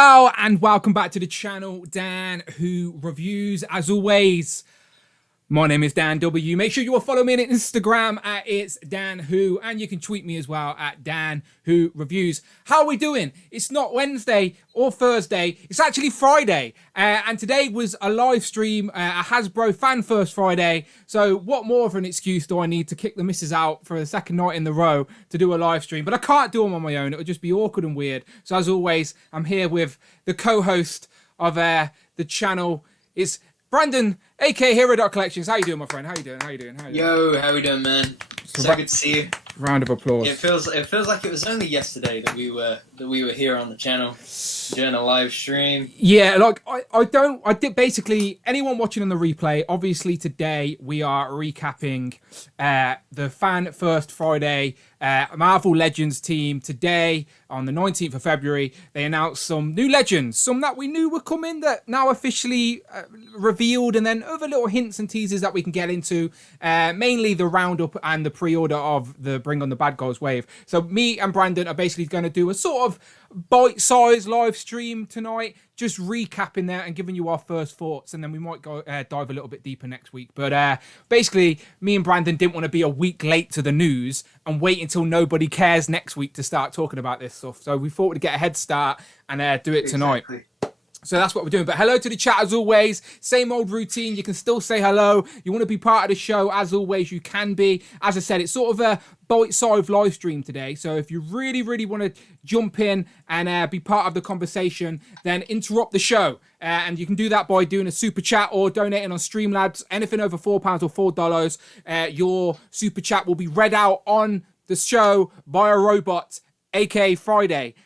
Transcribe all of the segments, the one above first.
Hello and welcome back to the channel, Dan Who Reviews. As always, my name is Dan W. Make sure you will follow me on Instagram at It's Dan Who, and you can tweet me as well at Dan Who Reviews. How are we doing? It's not Wednesday or Thursday, it's actually Friday. And today was a live stream, a Hasbro Fan First Friday. So what more of an excuse do I need to kick the missus out for the second night in the row to do a live stream? But I can't do them on my own. It would just be awkward and weird. So as always, I'm here with the co-host of the channel. It's Brandon, aka Hero.Collections. How you doing, my friend? How you doing? Yo, how we doing, man? So good to see you. Round of applause. It feels like it was only yesterday that we were here on the channel doing a live stream. Yeah, like I did basically anyone watching on the replay. Obviously today we are recapping the Fan First Friday Marvel Legends team. Today on the 19th of February, they announced some new legends, some that we knew were coming that now officially revealed, and then other little hints and teasers that we can get into, mainly the roundup and the pre-order of the Bring on the Bad Guys wave. So me and Brandon are basically going to do a sort of bite-sized live stream tonight, just recapping that and giving you our first thoughts, and then we might go dive a little bit deeper next week. But basically, me and Brandon didn't want to be a week late to the news and wait until nobody cares next week to start talking about this stuff. So we thought we'd get a head start and do it tonight. Exactly. So that's what we're doing. But hello to the chat as always. Same old routine. You can still say hello. You want to be part of the show as always, you can be. As I said, it's sort of a bite-sized live stream today. So if you really, really want to jump in and be part of the conversation, then interrupt the show. And you can do that by doing a super chat or donating on Streamlabs. Anything over £4 or $4, your super chat will be read out on the show by a robot, aka Friday.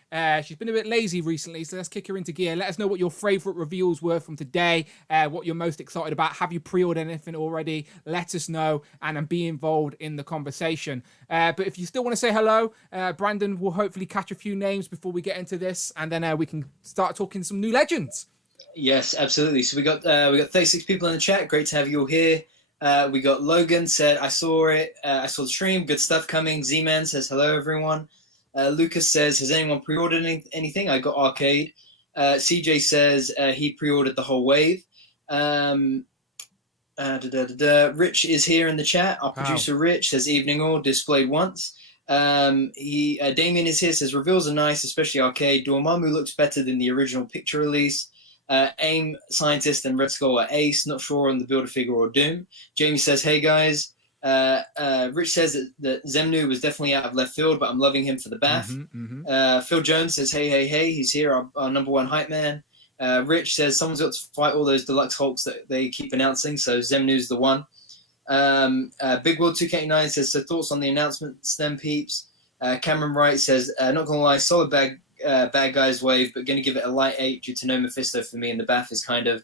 She's been a bit lazy recently, so let's kick her into gear. Let us know what your favourite reveals were from today, what you're most excited about. Have you pre-ordered anything already? Let us know and be involved in the conversation. But if you still want to say hello, Brandon will hopefully catch a few names before we get into this, and then we can start talking some new legends. Yes, absolutely. So we got 36 people in the chat. Great to have you all here. We got Logan said, I saw it. I saw the stream. Good stuff coming. Z-Man says, hello, everyone. Lucas says, has anyone pre-ordered anything? I got Arcade. CJ says he pre-ordered the whole wave. Rich is here in the chat. Our producer Rich says, evening all, displayed once. Damien is here, says, reveals are nice, especially Arcade. Dormammu looks better than the original picture release. AIM, Scientist, and Red Skull are ace. Not sure on the Build-A-Figure or Doom. Jamie says, hey guys. Rich says that Zemu was definitely out of left field, but I'm loving him for the bath. Phil Jones says, hey, he's here, our number one hype man. Rich says someone's got to fight all those deluxe Hulks that they keep announcing, so Zemu's the one. Big World 2K9 says, so thoughts on the announcement, STEM peeps. Cameron Wright says, not gonna lie, solid bad guys wave, but gonna give it a light 8 due to no Mephisto for me, and the bath is kind of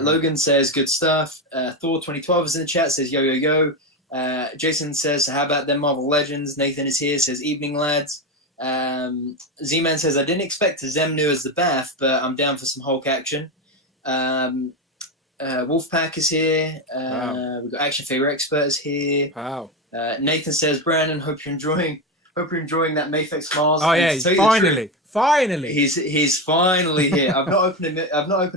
Logan says, good stuff. Thor 2012 is in the chat, says, yo. Jason says, how about them Marvel Legends? Nathan is here, says, evening, lads. Z-Man says, I didn't expect a Zemu as the bath, but I'm down for some Hulk action. Wolfpack is here. We've got Action Figure Expert is here. Wow. Nathan says, Brandon, hope you're enjoying that Maphex Mars. Oh, yeah, finally. He's finally here. I've not opened him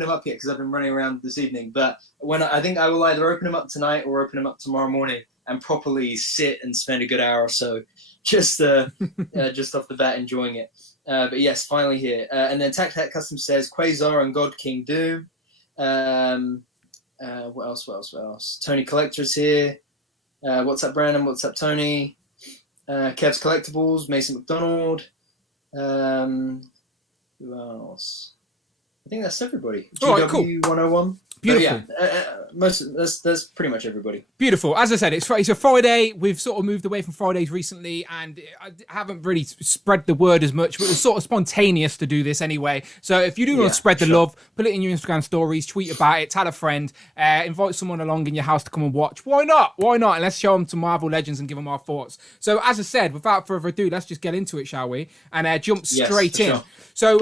up yet because I've been running around this evening. But I think I will either open him up tonight or open him up tomorrow morning and properly sit and spend a good hour or so, just off the bat enjoying it. But yes, finally here. And then Tac Custom says Quasar and God King Doom. What else? Tony Collector's here. What's up, Brandon? What's up, Tony? Kev's Collectibles, Mason McDonald. Who else? I think that's everybody. All right, cool. GW 101. Beautiful. That's pretty much everybody. Beautiful. As I said, it's a Friday. We've sort of moved away from Fridays recently, and I haven't really spread the word as much, but it was sort of spontaneous to do this anyway. So if you do want to spread the love, put it in your Instagram stories, tweet about it, tell a friend, invite someone along in your house to come and watch. Why not? And let's show them to Marvel Legends and give them our thoughts. So as I said, without further ado, let's just get into it, shall we? And jump straight in. Sure. So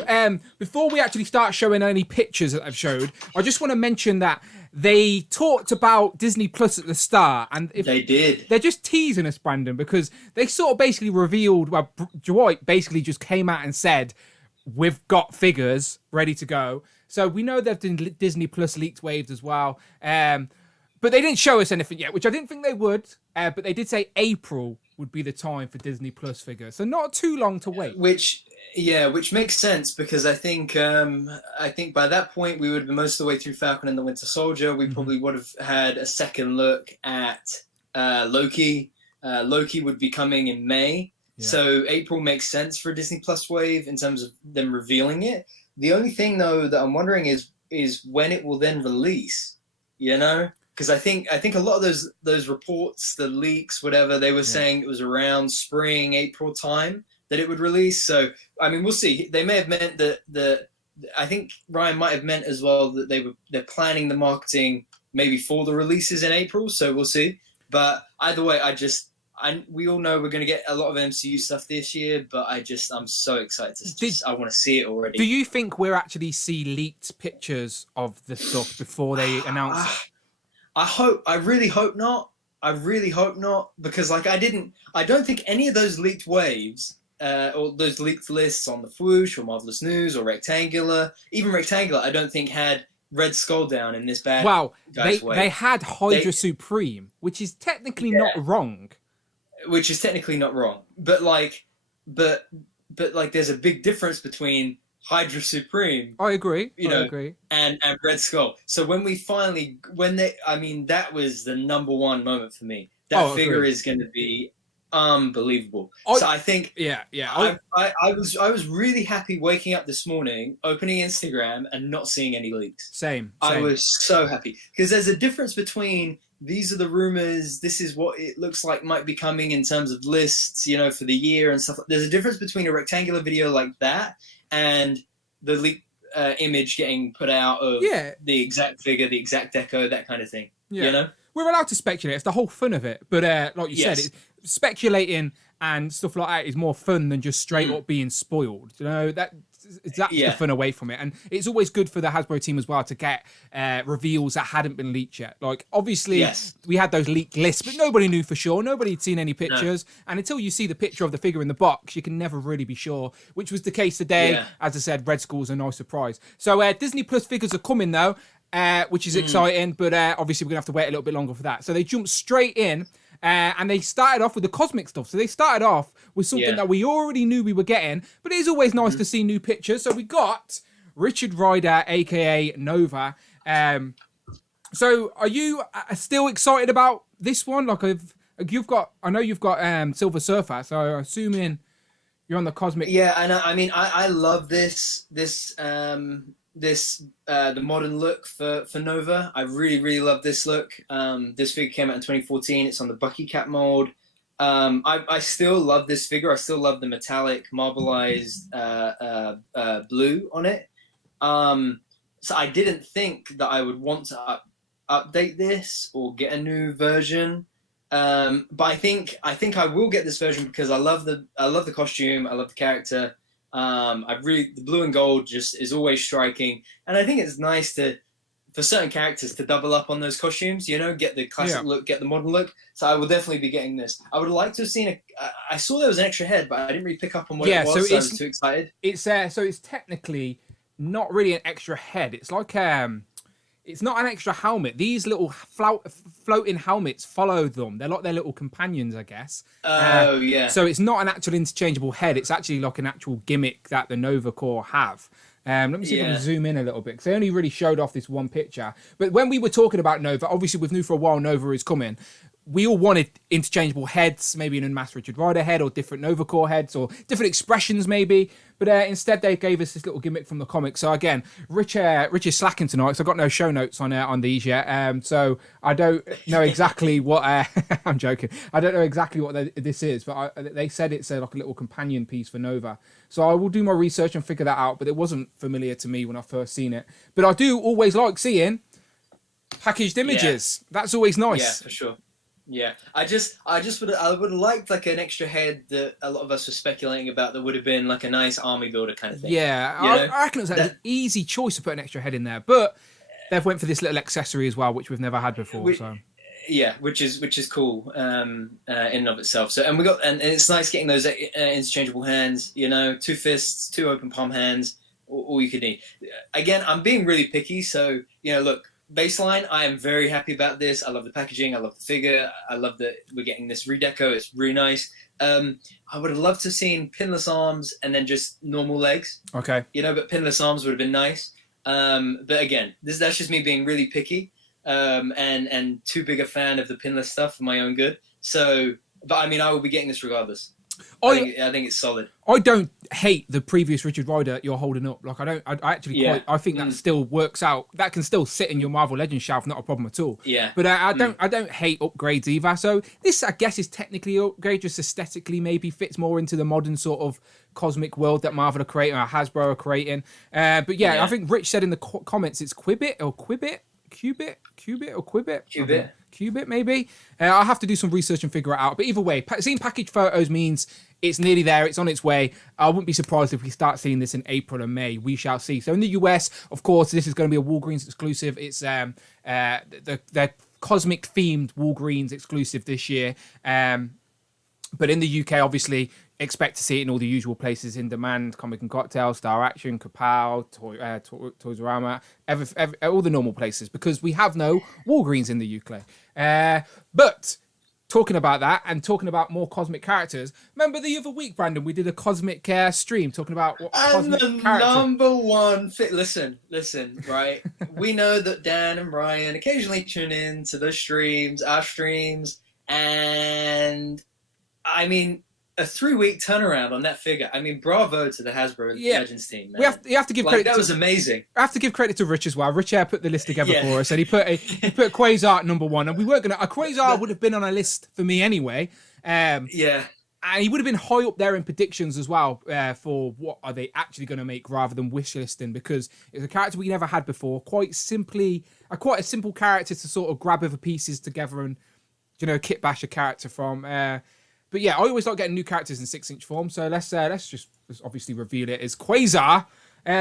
before we actually start showing any pictures that I've showed, I just want to mention that they talked about Disney Plus at the start, and they did. They're just teasing us, Brandon, because they sort of basically revealed. Well, Dwight basically just came out and said, we've got figures ready to go. So we know they've done Disney Plus leaked waves as well. But they didn't show us anything yet, which I didn't think they would. But they did say April would be the time for Disney Plus figures. So not too long to wait. Which makes sense, because I think by that point we would have been most of the way through Falcon and the Winter Soldier. We probably would have had a second look at Loki. Loki would be coming in May. Yeah. So April makes sense for a Disney Plus wave in terms of them revealing it. The only thing though that I'm wondering is when it will then release, you know? Because I think a lot of those reports, the leaks, whatever, they were saying it was around spring, April time that it would release. So, I mean, we'll see. They may have meant that I think Ryan might have meant as well that they're planning the marketing maybe for the releases in April. So we'll see. But either way, we all know we're going to get a lot of MCU stuff this year, but I'm so excited I want to see it already. Do you think we'll actually see leaked pictures of the stuff before they announce it? I really hope not. Because I don't think any of those leaked waves or those leaked lists on the Fwoosh or Marvelous News or Rectangular, even Rectangular, I don't think had Red Skull down in this bad. Wow, they had Hydra Supreme, which is technically not wrong. Which is technically not wrong, but there's a big difference between Hydra Supreme. I agree. And Red Skull. So that was the number one moment for me. That figure is going to be unbelievable. So I think, I was really happy waking up this morning, opening Instagram, and not seeing any leaks. Same. I was so happy, because there's a difference between these are the rumors, this is what it looks like might be coming in terms of lists, for the year and stuff. There's a difference between a Rectangular video like that and the leaked image getting put out of the exact figure, the exact deco, that kind of thing. Yeah. We're allowed to speculate. It's the whole fun of it. But like you said, speculating and stuff like that is more fun than just straight up being spoiled. That's the fun away from it. And it's always good for the Hasbro team as well to get reveals that hadn't been leaked yet. Like, obviously, we had those leaked lists, but nobody knew for sure. Nobody had seen any pictures. No. And until you see the picture of the figure in the box, you can never really be sure, which was the case today. Yeah. As I said, Red Skull's a nice surprise. So Disney Plus figures are coming, though, which is exciting. But obviously, we're going to have to wait a little bit longer for that. So they jumped straight in. And they started off with the cosmic stuff. So they started off with something that we already knew we were getting, but it is always nice to see new pictures. So we got Richard Rider, aka Nova. So are you still excited about this one? Like, I know you've got Silver Surfer, so I'm assuming you're on the cosmic. Yeah, and I love this the modern look for Nova. I really, really love this look. This figure came out in 2014. It's on the Bucky Cap mold. I still love this figure. I still love the metallic marbleized blue on it. So I didn't think that I would want to update this or get a new version. But I think I will get this version because I love the costume. I love the character. The blue and gold just is always striking, and I think it's nice for certain characters to double up on those costumes. Get the classic look, get the modern look. So I will definitely be getting this. I would like to have seen I saw there was an extra head, but I didn't really pick up on what it was. So I was too excited. It's so it's technically not really an extra head. It's like it's not an extra helmet. These little floating helmets follow them. They're like their little companions, I guess. Oh, yeah. So it's not an actual interchangeable head. It's actually like an actual gimmick that the Nova Corps have. Let me see if I can zoom in a little bit, because they only really showed off this one picture. But when we were talking about Nova, obviously we've knew for a while Nova is coming. We all wanted interchangeable heads, maybe an Unmasked Richard Rider head or different Nova Corps heads or different expressions maybe. But instead they gave us this little gimmick from the comic. So again, Rich is slacking tonight, so I've got no show notes on these yet. So I don't know exactly what... I'm joking. I don't know exactly what this is, but they said it's like a little companion piece for Nova. So I will do my research and figure that out, but it wasn't familiar to me when I first seen it. But I do always like seeing packaged images. That's always nice. Yeah, for sure. Yeah, I would have liked like an extra head that a lot of us were speculating about that would have been like a nice army builder kind of thing. Yeah, I reckon it was an easy choice to put an extra head in there, but they've went for this little accessory as well, which we've never had before. Yeah, which is cool in and of itself. So, and and it's nice getting those interchangeable hands. You know, 2 fists, 2 open palm hands, all you could need. Again, I'm being really picky, so look, baseline, I am very happy about this. I love the packaging, I love the figure, I love that we're getting this redeco. It's really nice. I would have loved to have seen pinless arms and then just normal legs. Okay. But pinless arms would have been nice. But again, that's just me being really picky. And too big a fan of the pinless stuff for my own good. So, but I mean, I will be getting this regardless. I think it's solid. I don't hate the previous Richard Rider you're holding up. Like, I think that still works out. That can still sit in your Marvel Legends shelf, not a problem at all. Yeah. But I don't hate upgrades either. So this, I guess, is technically upgrade, just aesthetically maybe fits more into the modern sort of cosmic world that Marvel are creating, or Hasbro are creating. But yeah, I think Rich said in the comments it's Quibit or Quibit. Qubit, maybe. I'll have to do some research and figure it out. But either way, seeing package photos means it's nearly there. It's on its way. I wouldn't be surprised if we start seeing this in April and May. We shall see. So in the US, of course, this is going to be a Walgreens exclusive. It's the cosmic themed Walgreens exclusive this year. But in the UK, obviously, expect to see it in all the usual places: In Demand, Comic and Cocktail, Star Action, Kapow, Toys-R-Us, all the normal places, because we have no Walgreens in the UK. But talking about that and talking about more cosmic characters, remember the other week, Brandon, we did a cosmic stream talking about what cosmic character. Number one fit. Listen, right? We know that Dan and Brian occasionally tune in to our streams, and I mean, a 3-week turnaround on that figure. I mean, bravo to the Hasbro Legends team, man. You have to give credit. That was amazing. I have to give credit to Rich as well. Rich put the list together for us, and he put Quasar at number 1, and we weren't gonna. Quasar would have been on a list for me anyway. And he would have been high up there in predictions as well for what are they actually going to make rather than wish listing, because it's a character we never had before. Quite a simple character to sort of grab other pieces together and kit bash a character from. But yeah, I always like getting new characters in 6-inch form. So let's just obviously reveal it as Quasar.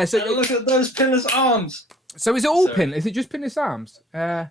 So look at those pinless arms. So is it all pin? Is it just pinless arms? I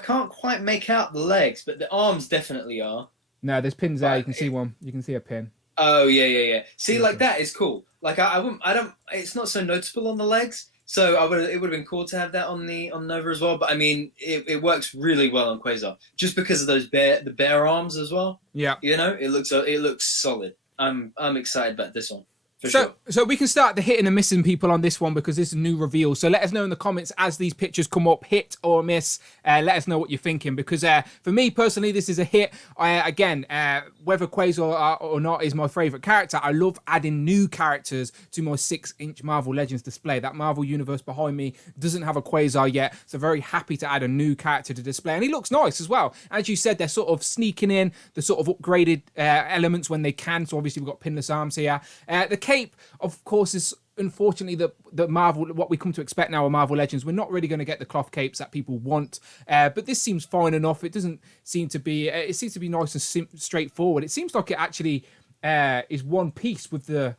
can't quite make out the legs, but the arms definitely are. No, there's pins there. You can see one. You can see a pin. Oh yeah. See, like that is cool. Like I don't. It's not so noticeable on the legs. So it would have been cool to have that on Nova as well. But I mean, it works really well on Quasar just because of the bare arms as well. Yeah. It looks solid. I'm excited about this one. Sure. So we can start the hitting and missing people on this one, because this is a new reveal. So let us know in the comments as these pictures come up, hit or miss. Let us know what you're thinking, because for me personally, this is a hit. Whether Quasar or not is my favourite character, I love adding new characters to my 6-inch Marvel Legends display. That Marvel Universe behind me doesn't have a Quasar yet, so very happy to add a new character to display. And he looks nice as well. As you said, they're sort of sneaking in the sort of upgraded elements when they can. So obviously we've got pinless arms here. The cape, of course, is unfortunately the Marvel, what we come to expect now of Marvel Legends. We're not really going to get the cloth capes that people want, but this seems fine enough. It doesn't seem to be. It seems to be nice and straightforward. It seems like it actually is one piece with the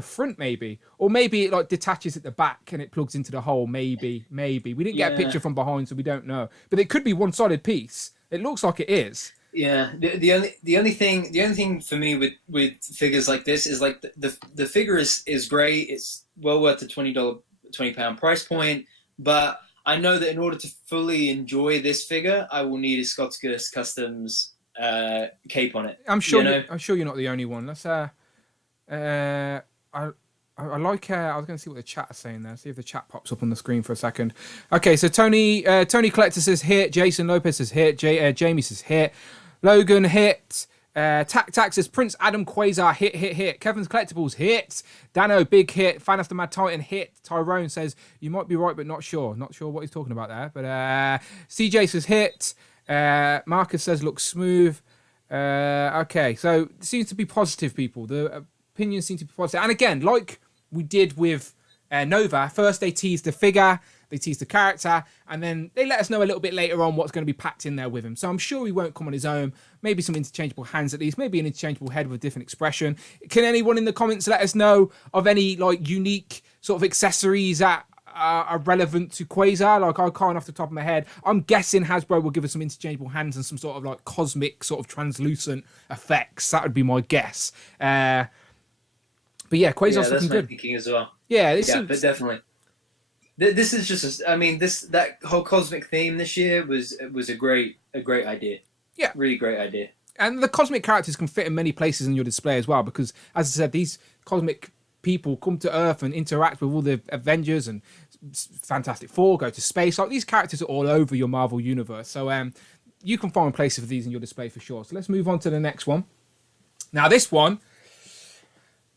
front, maybe, or maybe it like detaches at the back and it plugs into the hole. Maybe we didn't get a picture from behind, so we don't know. But it could be one solid piece. It looks like it is. Yeah, the only thing for me with figures like this is like the figure is great. It's well worth the £20 price point, but I know that in order to fully enjoy this figure, I will need a Scott's Customs cape on it. I'm sure you're not the only one. Let's I like. I was going to see what the chat is saying there. See if the chat pops up on the screen for a second. Okay, so Tony Collector says hit. Jason Lopez says hit. Jamie says hit. Logan hit. Tac says Prince Adam Quasar hit. Kevin's Collectibles hit. Dano big hit. Fan After Mad Titan hit. Tyrone says you might be right but not sure. Not sure what he's talking about there. But CJ says hit. Marcus says looks smooth. Okay, so it seems to be positive, people. The opinions seem to be positive. And again, like we did with Nova, first they teased the figure, they teased the character, and then they let us know a little bit later on what's going to be packed in there with him. So I'm sure he won't come on his own. Maybe some interchangeable hands at least, maybe an interchangeable head with a different expression. Can anyone in the comments let us know of any like unique sort of accessories that are relevant to Quasar. Like, I can't off the top of my head. I'm guessing Hasbro will give us some interchangeable hands and some sort of like cosmic sort of translucent effects. That would be my guess. But yeah, Quasar's looking good. Thinking as well. Yeah, but definitely. This is just, that whole cosmic theme this year was a great idea. Yeah, really great idea. And the cosmic characters can fit in many places in your display as well, because as I said, these cosmic people come to Earth and interact with all the Avengers and Fantastic Four, go to space. Like, these characters are all over your Marvel universe, so you can find places for these in your display for sure. So let's move on to the next one. Now this one,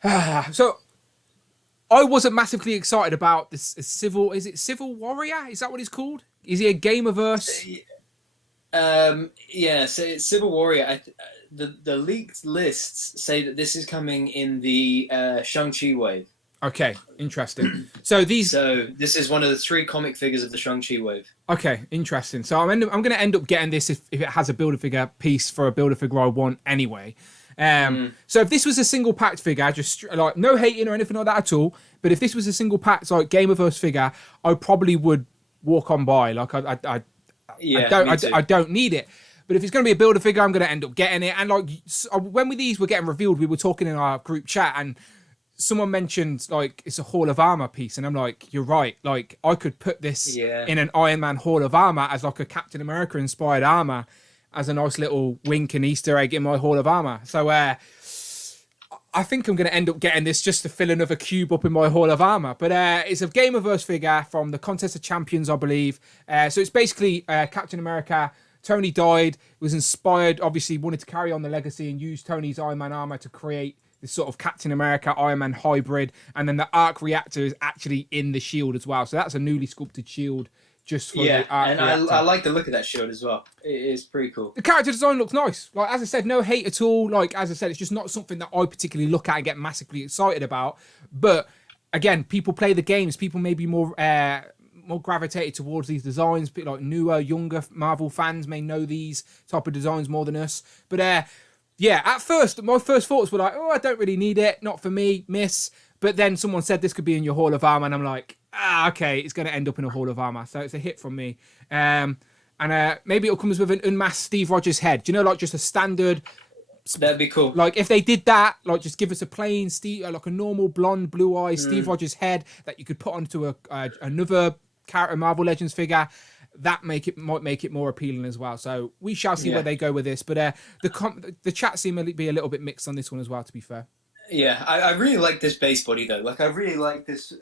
so I wasn't massively excited about this Civil. Is it Civil Warrior? Is that what he's called? Is he a Gameverse? So it's Civil Warrior. The leaked lists say that this is coming in the Shang-Chi wave. Okay, interesting. So this is one of the 3 comic figures of the Shang-Chi wave. Okay, interesting. So I'm going to end up getting this if it has a Build-A-Figure piece for a Build-A-Figure I want anyway. So if this was a single packed figure, just like no hating or anything like that at all, but if this was a single packed like Gameverse figure, I probably would walk on by. Like I don't need it. But if it's going to be a Build-A-Figure, I'm going to end up getting it. And like when these were getting revealed, we were talking in our group chat, and someone mentioned like it's a Hall of Armor piece, and I'm like, you're right. Like, I could put this in an Iron Man Hall of Armor as like a Captain America inspired armor, as a nice little wink and Easter egg in my Hall of Armor. So I think I'm going to end up getting this just to fill another cube up in my Hall of Armor. But it's a Gameverse figure from the Contest of Champions, I believe. So it's basically Captain America. Tony died, was inspired, obviously wanted to carry on the legacy and use Tony's Iron Man armor to create this sort of Captain America Iron Man hybrid. And then the arc reactor is actually in the shield as well. So that's a newly sculpted shield just for the arc and reactor. I like the look of that shield as well. It is pretty cool. The character design looks nice. Like, as I said, no hate at all. Like, as I said, it's just not something that I particularly look at and get massively excited about. But again, people play the games. People may be more gravitated towards these designs. People like newer, younger Marvel fans may know these type of designs more than us. But at first, my first thoughts were like, oh, I don't really need it. Not for me, miss. But then someone said this could be in your Hall of Armor, and I'm like, okay, it's going to end up in a Hall of Armor. So it's a hit from me. And maybe it'll come with an unmasked Steve Rogers head. Do you know, like just a standard... That'd be cool. Like, if they did that, like, just give us a plain like a normal blonde, blue-eyed Steve Rogers head that you could put onto another character Marvel Legends figure. That might make it more appealing as well. So we shall see where they go with this. But the chat seem to be a little bit mixed on this one as well, to be fair. Yeah, I really like this base body though. Like, I really like this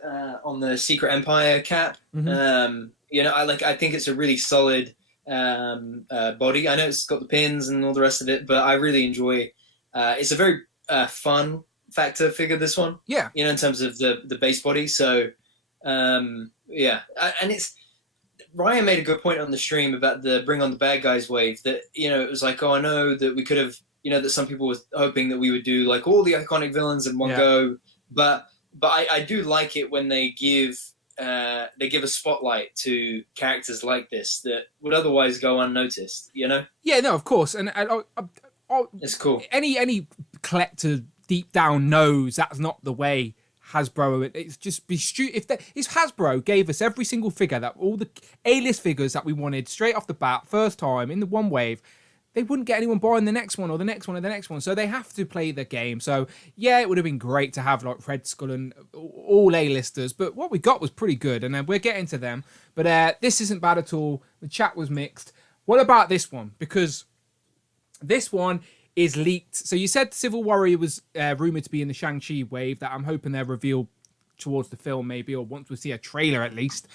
on the Secret Empire cap. I think it's a really solid body. I know it's got the pins and all the rest of it, but I really enjoy. It's a very fun factor figure. This one, in terms of the base body. So, and it's. Ryan made a good point on the stream about the Bring on the Bad Guys wave. That it was like, oh, I know that we could have. That some people were hoping that we would do like all the iconic villains in one go, but I do like it when they give a spotlight to characters like this that would otherwise go unnoticed. Yeah, no, of course, and it's cool. Any collector deep down knows that's not the way Hasbro. It's just be stupid. If Hasbro gave us every single figure, that all the A-list figures that we wanted straight off the bat, first time in the one wave, they wouldn't get anyone buying the next one or the next one or the next one. So they have to play the game. So yeah, it would have been great to have like Red Skull and all A-listers, but what we got was pretty good, and we're getting to them. But this isn't bad at all. The chat was mixed. What about this one? Because this one is leaked. So you said Civil Warrior was rumored to be in the Shang-Chi wave that I'm hoping they'll reveal towards the film maybe, or once we see a trailer at least.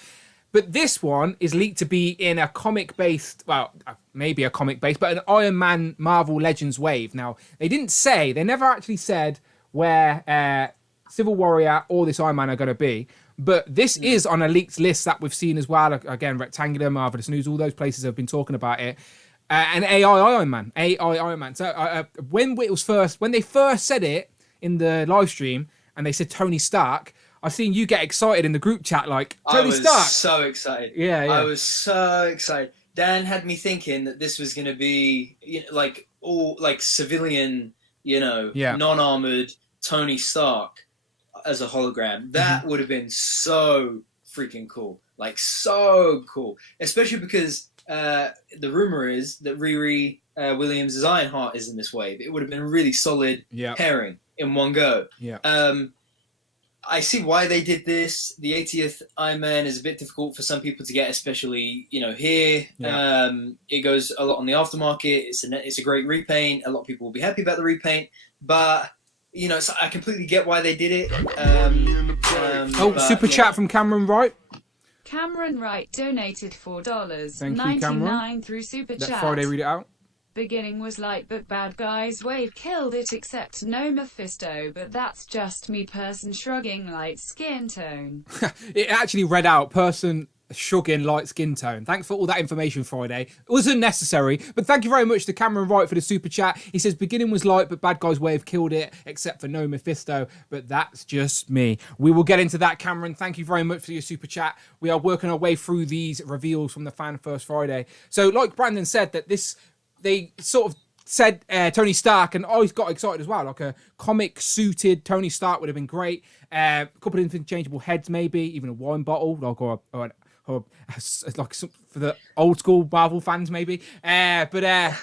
But this one is leaked to be in a comic-based, well, maybe a comic-based, but an Iron Man Marvel Legends wave. Now, they never actually said where Civil Warrior or this Iron Man are going to be. But this is on a leaked list that we've seen as well. Again, Rectangular, Marvelous News, all those places have been talking about it. An AI Iron Man. So when they first said it in the live stream, and they said Tony Stark, I've seen you get excited in the group chat, like, Tony Stark. I was so excited. Yeah. I was so excited. Dan had me thinking that this was going to be all like civilian, non-armored Tony Stark as a hologram. That would have been so freaking cool. Like, so cool. Especially because the rumor is that Riri Williams' Ironheart is in this wave. It would have been a really solid pairing in one go. I see why they did this. The 80th Iron Man is a bit difficult for some people to get, especially, you know, here. It goes a lot on the aftermarket. It's a great repaint. A lot of people will be happy about the repaint. But, you know, I completely get why they did it. Super chat from Cameron Wright. Cameron Wright donated $4.99 through Super Chat. Let Friday read it out. Beginning was light, but bad guys wave killed it, except no Mephisto, but that's just me, person shrugging light skin tone. It actually read out person shrugging light skin tone. Thanks for all that information, Friday. It was unnecessary, but thank you very much to Cameron Wright for the super chat. He says beginning was light, but bad guys wave killed it, except for no Mephisto, but that's just me. We will get into that, Cameron. Thank you very much for your super chat. We are working our way through these reveals from the Fan First Friday. So like Brandon said, that they sort of said Tony Stark, and I got excited as well. Like a comic suited Tony Stark would have been great. A couple of interchangeable heads, maybe even a wine bottle, like or like for the old school Marvel fans, maybe. But I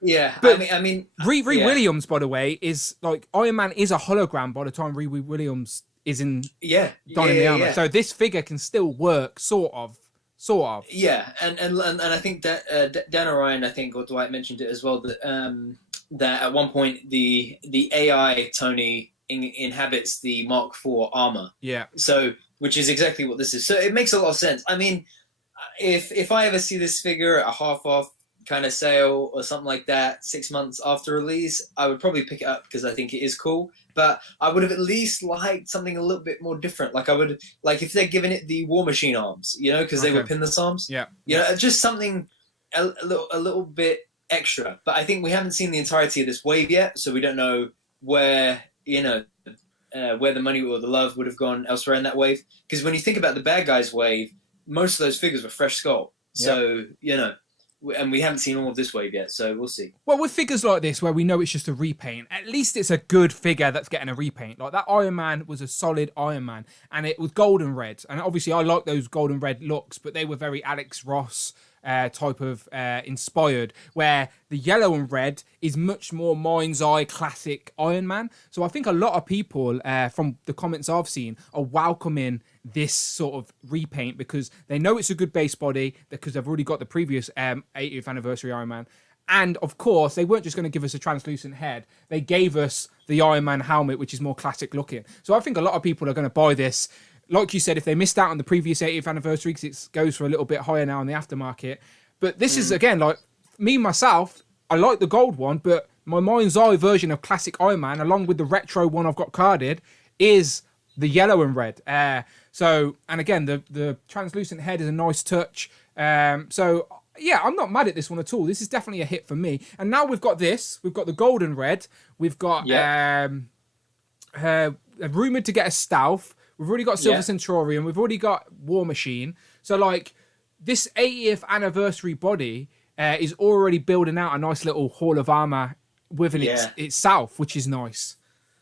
mean, Riri Williams, by the way, is like Iron Man is a hologram by the time Riri Williams is in donning the armor. So this figure can still work, sort of. Yeah, and I think that Dan Orion, I think, or Dwight mentioned it as well, that at one point the AI Tony inhabits the Mark IV armor. Yeah. So, which is exactly what this is. So it makes a lot of sense. I mean, if I ever see this figure at a half off kind of sale or something like that 6 months after release, I would probably pick it up because I think it is cool. But I would have at least liked something a little bit more different. Like I would, like if they're giving it the War Machine arms, you know, because they were pinless arms. Yeah. You know, just something a little bit extra. But I think we haven't seen the entirety of this wave yet, so we don't know where, you know, where the money or the love would have gone elsewhere in that wave. Because when you think about the bad guys wave, most of those figures were fresh sculpt. So, you know, and we haven't seen all of this wave yet, so we'll see. Well, with figures like this, where we know it's just a repaint, at least it's a good figure that's getting a repaint. Like that Iron Man was a solid Iron Man, and it was gold and red. And obviously, I like those gold and red looks, but they were very Alex Ross type of inspired, where the yellow and red is much more mind's eye classic Iron Man. So I think a lot of people from the comments I've seen are welcoming this sort of repaint because they know it's a good base body, because they've already got the previous 80th anniversary Iron Man. And of course, they weren't just going to give us a translucent head. They gave us the Iron Man helmet, which is more classic looking. So I think a lot of people are going to buy this. Like you said, if they missed out on the previous 80th anniversary, because it goes for a little bit higher now in the aftermarket. But this is, again, like me, myself, I like the gold one, but my mind's eye version of classic Iron Man, along with the retro one I've got carded, is the yellow and red. So, and again, the translucent head is a nice touch. So, yeah, I'm not mad at this one at all. This is definitely a hit for me. And now we've got this. We've got the gold and red. We've got rumoured to get a stealth. We've already got Silver Centurion. We've already got War Machine. So, like, this 80th anniversary body is already building out a nice little Hall of Armor within itself, which is nice.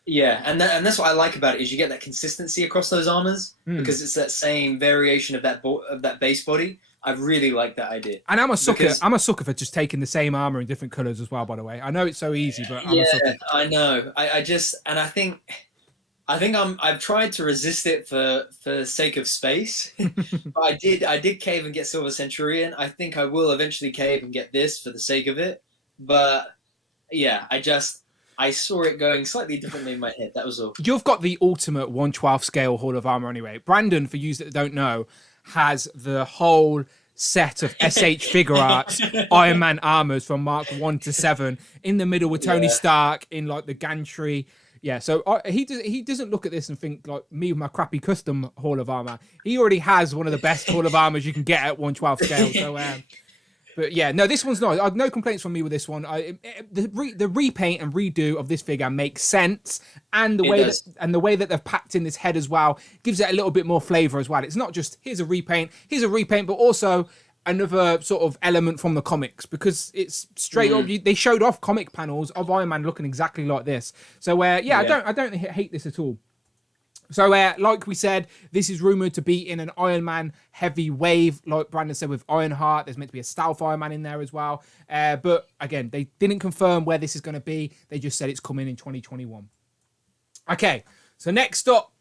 Yeah, and that's what I like about it, is you get that consistency across those armors, because it's that same variation of that base body. I really like that idea. And I'm a sucker. I'm a sucker for just taking the same armor in different colors as well. By the way, I know it's so easy, but I'm a sucker. I know. I've tried to resist it for the sake of space, but I did cave and get Silver Centurion. I think I will eventually cave and get this for the sake of it, but yeah, I saw it going slightly differently in my head. That was all. You've got the ultimate 1/12 scale Hall of Armor anyway. Brandon, for you that don't know, has the whole set of SH figure arts Iron Man armors from Mark 1 to 7 in the middle with Tony Stark in like the gantry. Yeah, so he doesn't look at this and think like me with my crappy custom Hall of Armor. He already has one of the best Hall of Armors you can get at 1/12 scale. So, but yeah, no, this one's nice. No complaints from me with this one. The repaint and redo of this figure makes sense, and the way that they've packed in this head as well gives it a little bit more flavor as well. It's not just here's a repaint, but also another sort of element from the comics, because it's straight up. They showed off comic panels of Iron Man looking exactly like this. So I don't hate this at all. So, like we said, this is rumored to be in an Iron Man heavy wave, like Brandon said with Ironheart. There's meant to be a Stealth Iron Man in there as well. But again, they didn't confirm where this is going to be. They just said it's coming in 2021. Okay, so next up,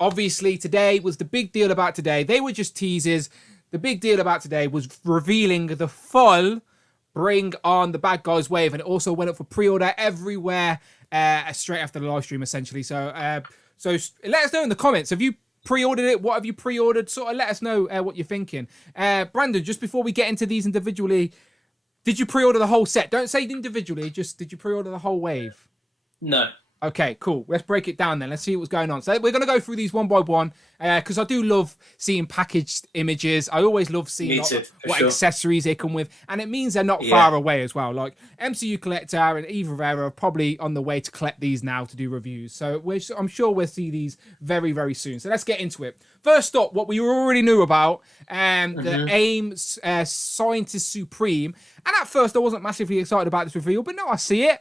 obviously today was the big deal about today. They were just teases. The big deal about today was revealing the full Bring On the Bad Guys wave, and it also went up for pre-order everywhere straight after the live stream, essentially. So let us know in the comments. Have you pre-ordered it? What have you pre-ordered? Sort of let us know what you're thinking. Brandon, just before we get into these individually, did you pre-order the whole set? Don't say individually, just did you pre-order the whole wave? No. Okay, cool. Let's break it down then. Let's see what's going on. So we're going to go through these one by one because I do love seeing packaged images. I always love seeing what accessories they come with. And it means they're not far away as well. Like MCU Collector and Eva Rivera are probably on the way to collect these now to do reviews. So I'm sure we'll see these very, very soon. So let's get into it. First up, what we already knew about, the AIM Scientist Supreme. And at first I wasn't massively excited about this reveal, but now I see it.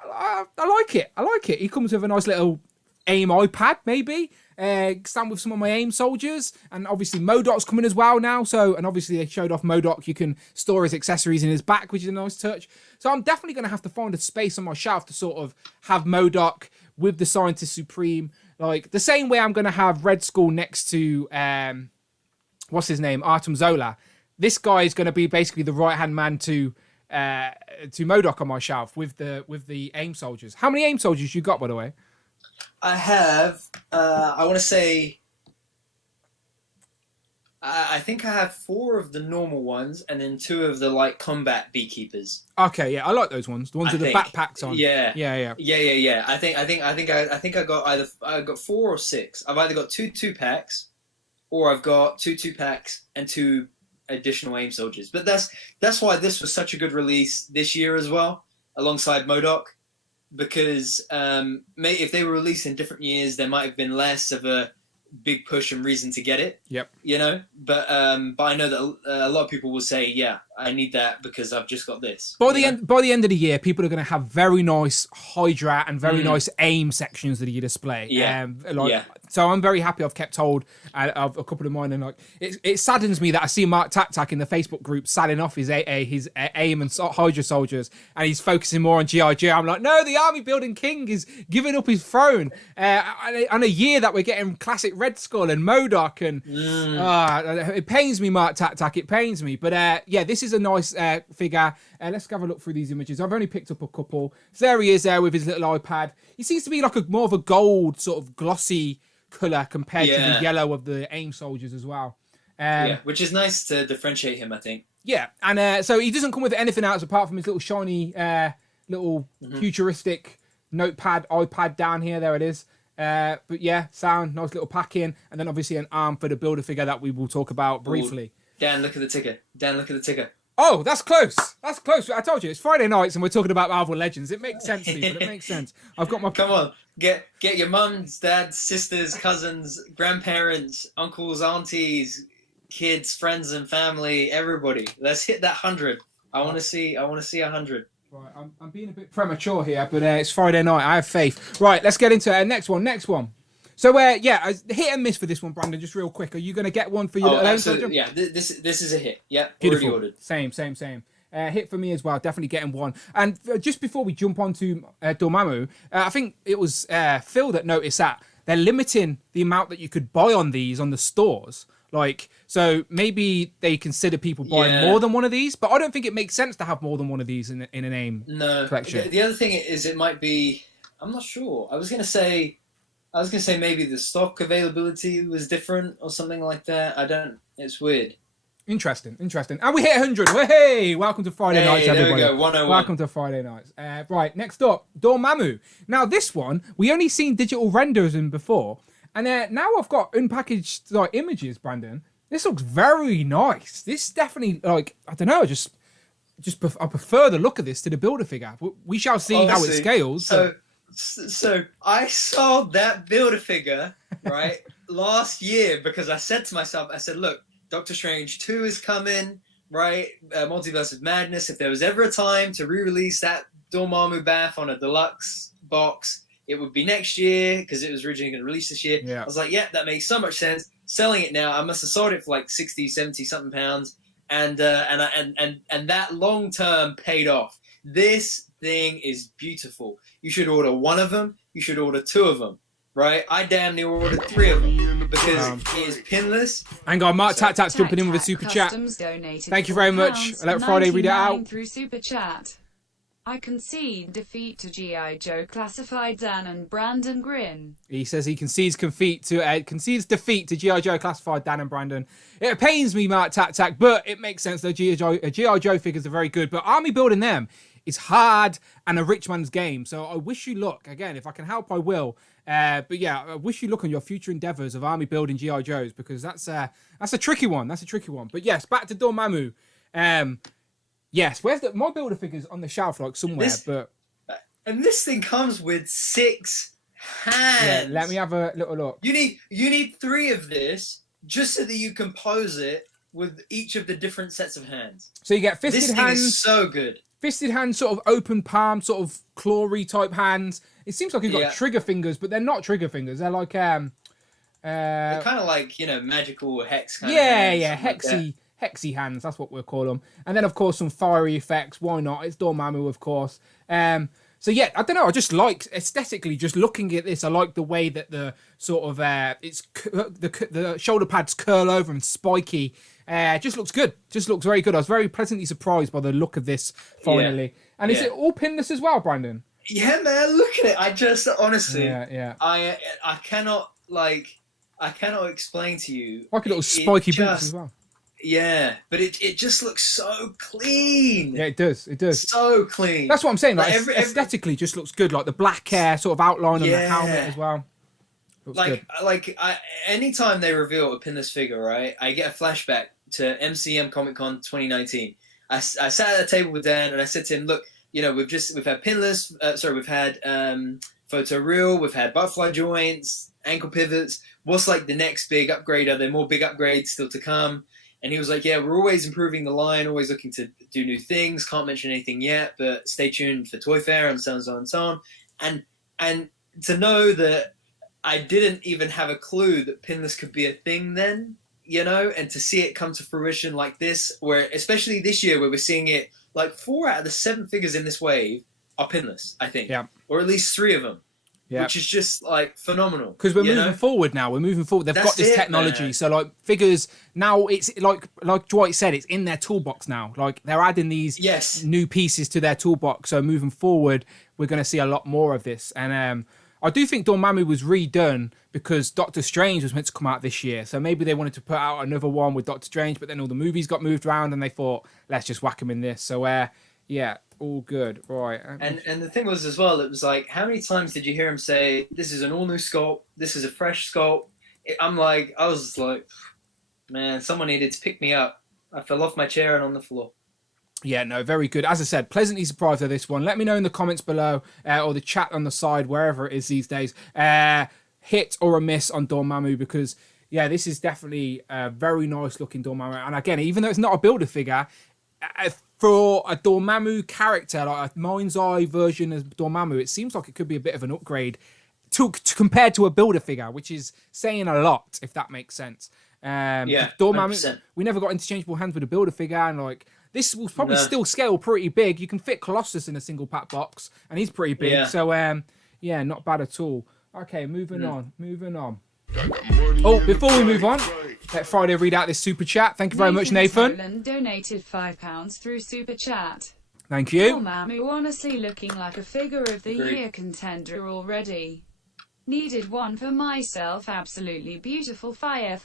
I like it. I like it. He comes with a nice little AIM iPad, maybe. Stand with some of my AIM soldiers. And obviously MODOK's coming as well now. And obviously they showed off MODOK. You can store his accessories in his back, which is a nice touch. So I'm definitely going to have to find a space on my shelf to sort of have MODOK with the Scientist Supreme. Like the same way I'm going to have Red Skull next to, what's his name? Artem Zola. This guy is going to be basically the right-hand man to MODOK on my shelf with the AIM soldiers. How many AIM soldiers you got, by the way? I have, I want to say, I think I have 4 of the normal ones and then 2 of the like combat beekeepers. Okay, yeah, I like those ones. The ones with the backpacks on. Yeah. Yeah. I think I got 4 or 6. I've either got 2 2-packs or I've got 2 2-packs and 2 additional AIM soldiers. But that's why this was such a good release this year as well, alongside MODOK, because if they were released in different years, there might have been less of a big push and reason to get it. Yep. You know, but I know that a lot of people will say, yeah, I need that because I've just got this. By the end of the year, people are going to have very nice Hydra and very nice AIM sections that you display. So I'm very happy I've kept hold of a couple of mine, and like it saddens me that I see Mark Tac in the Facebook group selling off his AIM and Hydra soldiers, and he's focusing more on GI Joe. I'm like, no, the army building king is giving up his throne on a year that we're getting classic Red Skull and MODOK, and it pains me, Mark Tac. It pains me, but this is a nice figure. Let's have a look through these images. I've only picked up a couple. So there he is there with his little iPad. He seems to be like more of a gold sort of glossy colour compared to the yellow of the AIM soldiers as well. Which is nice to differentiate him, I think. Yeah, and so he doesn't come with anything else apart from his little shiny, futuristic iPad down here. There it is. But yeah, sound, nice little pack in, and then obviously an arm for the builder figure that we will talk about briefly. Dan, look at the ticker. Oh, that's close. That's close. I told you, it's Friday nights and we're talking about Marvel Legends. It makes sense, people. It makes sense. I've got my... Come on. Get your mums, dads, sisters, cousins, grandparents, uncles, aunties, kids, friends and family, everybody. Let's hit that 100. I want to see 100. Right, I'm being a bit premature here, but it's Friday night. I have faith. Right, let's get into it. Next one. So, hit and miss for this one, Brandon, just real quick. Are you going to get one for your own soldier? Yeah, this is a hit. Yeah, beautiful. Already ordered. Same. Hit for me as well, definitely getting one. And just before we jump on to Dormammu, I think it was Phil that noticed that they're limiting the amount that you could buy on these on the stores. Like, so maybe they consider people buying more than one of these, but I don't think it makes sense to have more than one of these in an AIM collection. The other thing is it might be, I'm not sure. I was going to say maybe the stock availability was different or something like that. It's weird. Interesting. And we hit 100. Hey, welcome to Friday nights, everybody. There we go, 101. Welcome to Friday nights. Right, next up, Dormammu. Now, this one, we only seen digital renders in before, and now I've got unpackaged images, Brandon. This looks very nice. This definitely, I don't know, I prefer the look of this to the builder figure. We shall see how it scales. So I saw that builder figure, right, last year because I said to myself, look, Doctor Strange 2 is coming, right? Multiverse of Madness. If there was ever a time to re-release that Dormammu bath on a deluxe box, it would be next year because it was originally going to release this year. Yeah. I was like, yeah, that makes so much sense. Selling it now, I must have sold it for like 60, 70 something pounds, and that long term paid off. This thing is beautiful. You should order one of them. You should order two of them. Right? I damn near ordered three of them because it is pinless. Hang on, Mark So- Tat's jumping in with a super chat. Thank you very much. Let Friday read it out. Through super chat. I concede defeat to G.I. Joe Classified Dan and Brandon Grin. He says he concedes defeat to G.I. Joe Classified Dan and Brandon. It pains me, Mark Tat, but it makes sense though. G.I. Joe figures are very good, but army building them is hard and a rich man's game. So I wish you luck. Again, if I can help, I will. But yeah, I wish you luck on your future endeavors of army building G.I. Joes, because that's a tricky one. That's a tricky one. But yes, back to Dormammu. Yes, where's my builder figures on the shelf, like somewhere? And this thing comes with 6 hands. Yeah, let me have a little look. You need 3 of this just so that you can pose it with each of the different sets of hands. So you get fisted This thing hands. is so good. Fisted hands, sort of open palm, sort of clawy type hands. It seems like you've got trigger fingers, but they're not trigger fingers. They're like They're kind of like, magical hex kind of hands. Hexy hands, that's what we'll call them. And then, of course, some fiery effects. Why not? It's Dormammu, of course. So, yeah, I don't know. I just like, aesthetically, just looking at this, I like the way that the sort of, the shoulder pads curl over and spiky. Just looks good. Just looks very good. I was very pleasantly surprised by the look of this, finally. Yeah. And is it all pinless as well, Brandon? Yeah, man, look at it. I just, honestly, I cannot explain to you. Like a little spiky boots as well. Yeah, but it just looks so clean. Yeah, it does. It does. So clean. That's what I'm saying. Like aesthetically, just looks good. Like the black hair sort of outline on the helmet as well. Looks good. Anytime they reveal a pinless figure, right, I get a flashback to MCM Comic Con 2019. I sat at a table with Dan and I said to him, look, we've had pinless. We've had photo reel. We've had butterfly joints, ankle pivots. What's like the next big upgrade? Are there more big upgrades still to come? And he was like, yeah, we're always improving the line, always looking to do new things. Can't mention anything yet, but stay tuned for Toy Fair and so on and so on and so on. And to know that I didn't even have a clue that pinless could be a thing then, and to see it come to fruition like this, where especially this year where we're seeing it, like 4 out of the 7 figures in this wave are pinless, I think. Yeah. Or at least 3 of them. Yeah. Which is just like phenomenal. Because we're moving forward now. We're moving forward. They've got this technology. Man. So like figures now, it's like Dwight said, it's in their toolbox now. Like they're adding these new pieces to their toolbox. So moving forward, we're going to see a lot more of this. And I do think Dormammu was redone because Doctor Strange was meant to come out this year. So maybe they wanted to put out another one with Doctor Strange, but then all the movies got moved around and they thought, let's just whack him in this. So yeah. All good, right? And the thing was as well, it was like, how many times did you hear him say, "This is an all new sculpt. This is a fresh sculpt"? I was like, man, someone needed to pick me up. I fell off my chair and on the floor. Yeah, no, very good. As I said, pleasantly surprised by this one. Let me know in the comments below or the chat on the side, wherever it is these days, hit or a miss on Dormammu, because yeah, this is definitely a very nice looking Dormammu. And again, even though it's not a builder figure, for a Dormammu character, like a mind's eye version of Dormammu, it seems like it could be a bit of an upgrade to compared to a builder figure, which is saying a lot, if that makes sense. Dormammu, 100%. We never got interchangeable hands with a builder figure, and like this will probably still scale pretty big. You can fit Colossus in a single pack box, and he's pretty big. Yeah. So yeah, not bad at all. Okay, moving on. Oh, before we move on, let Friday read out this super chat. Thank you very much, Nathan. Poland donated £5 through super chat. Thank you. Dormammu honestly looking like a figure of the year contender already. Needed one for myself. Absolutely beautiful. Fire.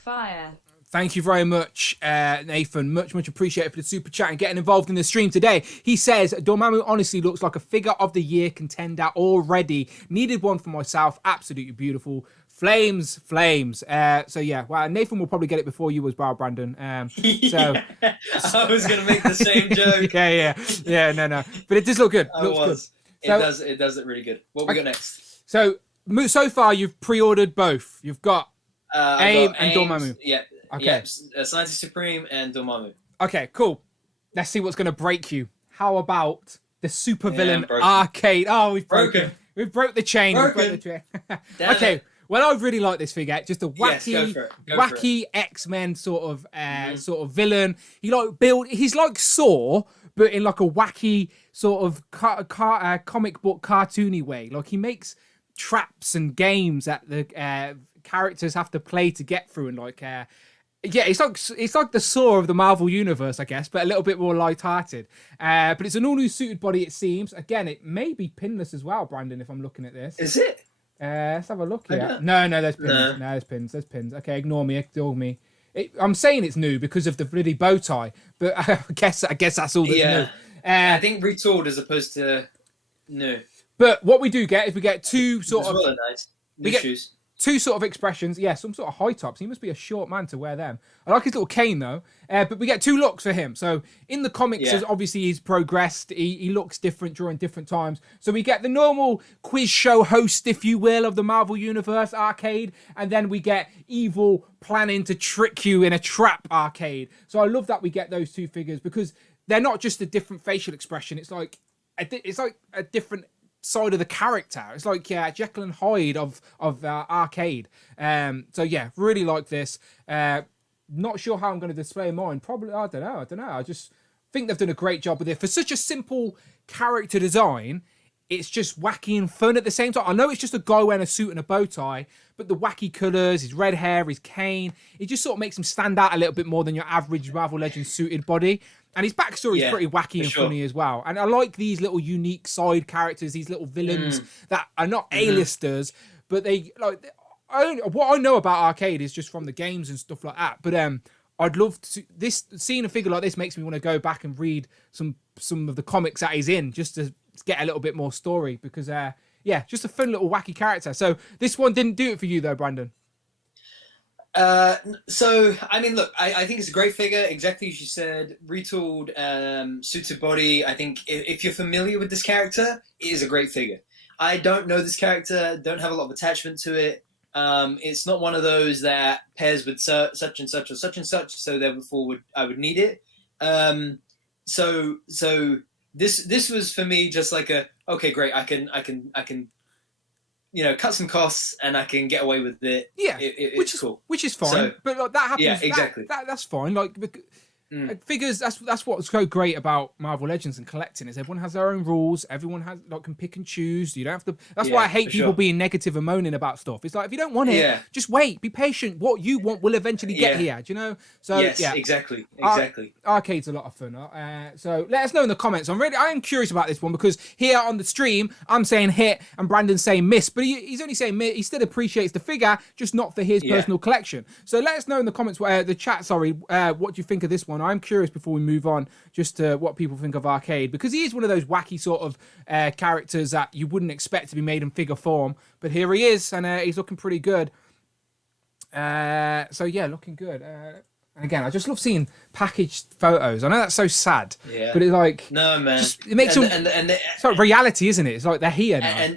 Thank you very much, Nathan. Much appreciated for the super chat and getting involved in the stream today. He says, Dormammu honestly looks like a figure of the year contender already. Needed one for myself. Absolutely beautiful. Flames. So yeah, well, Nathan will probably get it before you as well, Brandon. So I was going to make the same joke. Yeah, no. But it does look good. Looks good. It does it really good. What we got next? So far you've pre-ordered both. You've got AIM and Dormammu. Yeah. Okay. Yeah, Scientist Supreme and Dormammu. Okay, cool. Let's see what's going to break you. How about the supervillain arcade? Oh, we've broken. We broke the chain. Okay. Well, I really like this figure. Just a wacky, wacky X-Men sort of villain. He's like Saw, but in like a wacky sort of comic book cartoony way. Like he makes traps and games that the characters have to play to get through, and like it's like the Saw of the Marvel universe, I guess, but a little bit more light-hearted. But it's an all-new suited body, it seems. Again, it may be pinless as well, Brandon, if I'm looking at this. Is it? Let's have a look here. No, there's pins. No, there's pins. Okay, ignore me. I'm saying it's new because of the bloody bow tie, but I guess that's all that's new. I think retooled as opposed to new. But what we do get is we get two sort of nice new shoes. Two sort of expressions. Yeah, some sort of high tops. He must be a short man to wear them. I like his little cane though. But we get two looks for him. So in the comics, obviously he's progressed. He looks different during different times. So we get the normal quiz show host, if you will, of the Marvel Universe Arcade. And then we get evil planning to trick you in a trap Arcade. So I love that we get those two figures because they're not just a different facial expression. It's like a different side of the character. It's like Jekyll and Hyde of Arcade. So yeah, really like this. Not sure how I'm going to display mine. Probably I don't know. I just think they've done a great job with it for such a simple character design. It's just wacky and fun at the same time. I know it's just a guy wearing a suit and a bow tie, but the wacky colours, his red hair, his cane, it just sort of makes him stand out a little bit more than your average Marvel Legends suited body. And his backstory is pretty wacky and funny as well. And I like these little unique side characters, these little villains that are not A-listers, but they like. What I know about Arcade is just from the games and stuff like that. But I'd love to. Seeing a figure like this makes me want to go back and read some of the comics that he's in, just to get a little bit more story. Because just a fun little wacky character. So this one didn't do it for you though, Brandon. So I mean, look, I think it's a great figure, exactly as you said, retooled, suited body. I think if you're familiar with this character, it is a great figure. I don't know this character, don't have a lot of attachment to it. It's not one of those that pairs with such and such or such and such, so therefore I would need it. So this was for me just like okay, great, I can cut some costs and I can get away with it. Yeah, it's cool. Which is fine. So, but like, that happens. Yeah, exactly. That's fine. Like figures. That's what's so great about Marvel Legends and collecting is everyone has their own rules. Everyone can pick and choose. You don't have to. That's why I hate people being negative and moaning about stuff. It's like if you don't want it, just wait. Be patient. What you want will eventually get here. Do you know? So yes, exactly. Arcade's a lot of fun. So let us know in the comments. I am curious about this one because here on the stream I'm saying hit and Brandon's saying miss, but he's only saying miss. He still appreciates the figure, just not for his personal collection. So let us know in the comments, the chat. Sorry, what do you think of this one? I'm curious before we move on, just to what people think of Arcade, because he is one of those wacky sort of characters that you wouldn't expect to be made in figure form, but here he is, and he's looking pretty good. So yeah, looking good. And again, I just love seeing packaged photos. I know that's so sad, but it's like no man, it makes it's like reality, isn't it? It's like they're here now.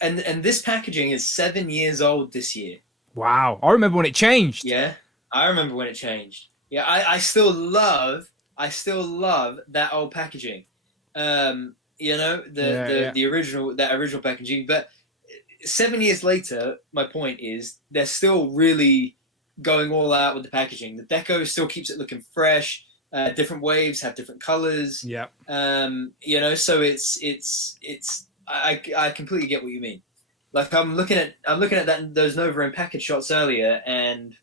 And this packaging is 7 years old this year. Wow, I remember when it changed. Yeah, I remember when it changed. Yeah, I still love that old packaging. The original packaging. But 7 years later, my point is they're still really going all out with the packaging. The deco still keeps it looking fresh. Different waves have different colors. Yeah. So it's I completely get what you mean. Like I'm looking at those Nova and package shots earlier, and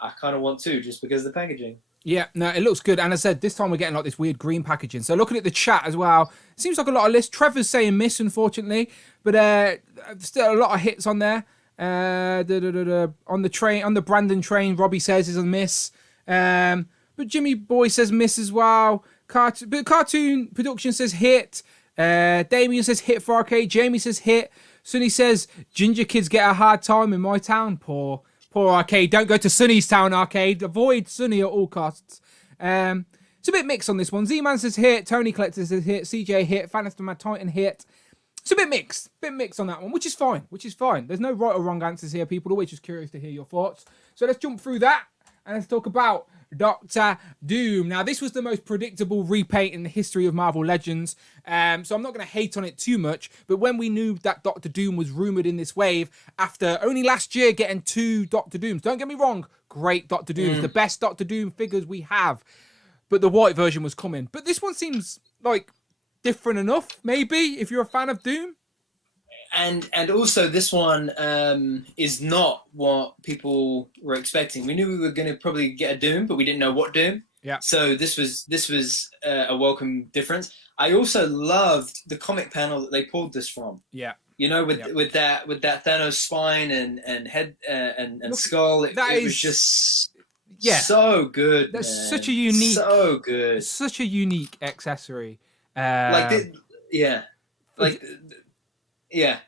I kind of want to, just because of the packaging. Yeah, no, it looks good. And as I said, this time we're getting like this weird green packaging. So looking at the chat as well, it seems like a lot of lists. Trevor's saying miss, unfortunately, but still a lot of hits on there. On the train, on the Brandon train, Robbie says is a miss. But Jimmy Boy says miss as well. Cartoon Production says hit. Damien says hit for Arcade. Jamie says hit. Sunny says ginger kids get a hard time in my town. Poor Arcade. Don't go to Sunny's town, Arcade. Avoid Sunny at all costs. It's a bit mixed on this one. Z-Man says hit. Tony Collector says hit. CJ hit. Fan Mad Titan hit. It's a bit mixed. On that one, which is fine. There's no right or wrong answers here, people. Always just curious to hear your thoughts. So let's jump through that and let's talk about Doctor Doom. Now, this was the most predictable repaint in the history of Marvel Legends, so I'm not going to hate on it too much, but when we knew that Doctor Doom was rumoured in this wave, after only last year getting 2 Doctor Dooms, don't get me wrong, great Doctor Dooms, the best Doctor Doom figures we have, but the white version was coming. But this one seems like different enough, maybe, if you're a fan of Doom. And also this one is not what people were expecting. We knew we were going to probably get a Doom, but we didn't know what Doom. Yeah. So this was a welcome difference. I also loved the comic panel that they pulled this from. Yeah. You know, with that Thanos spine and head and skull, it was just so good. That's man. such a unique, so good, such a unique accessory. Yeah,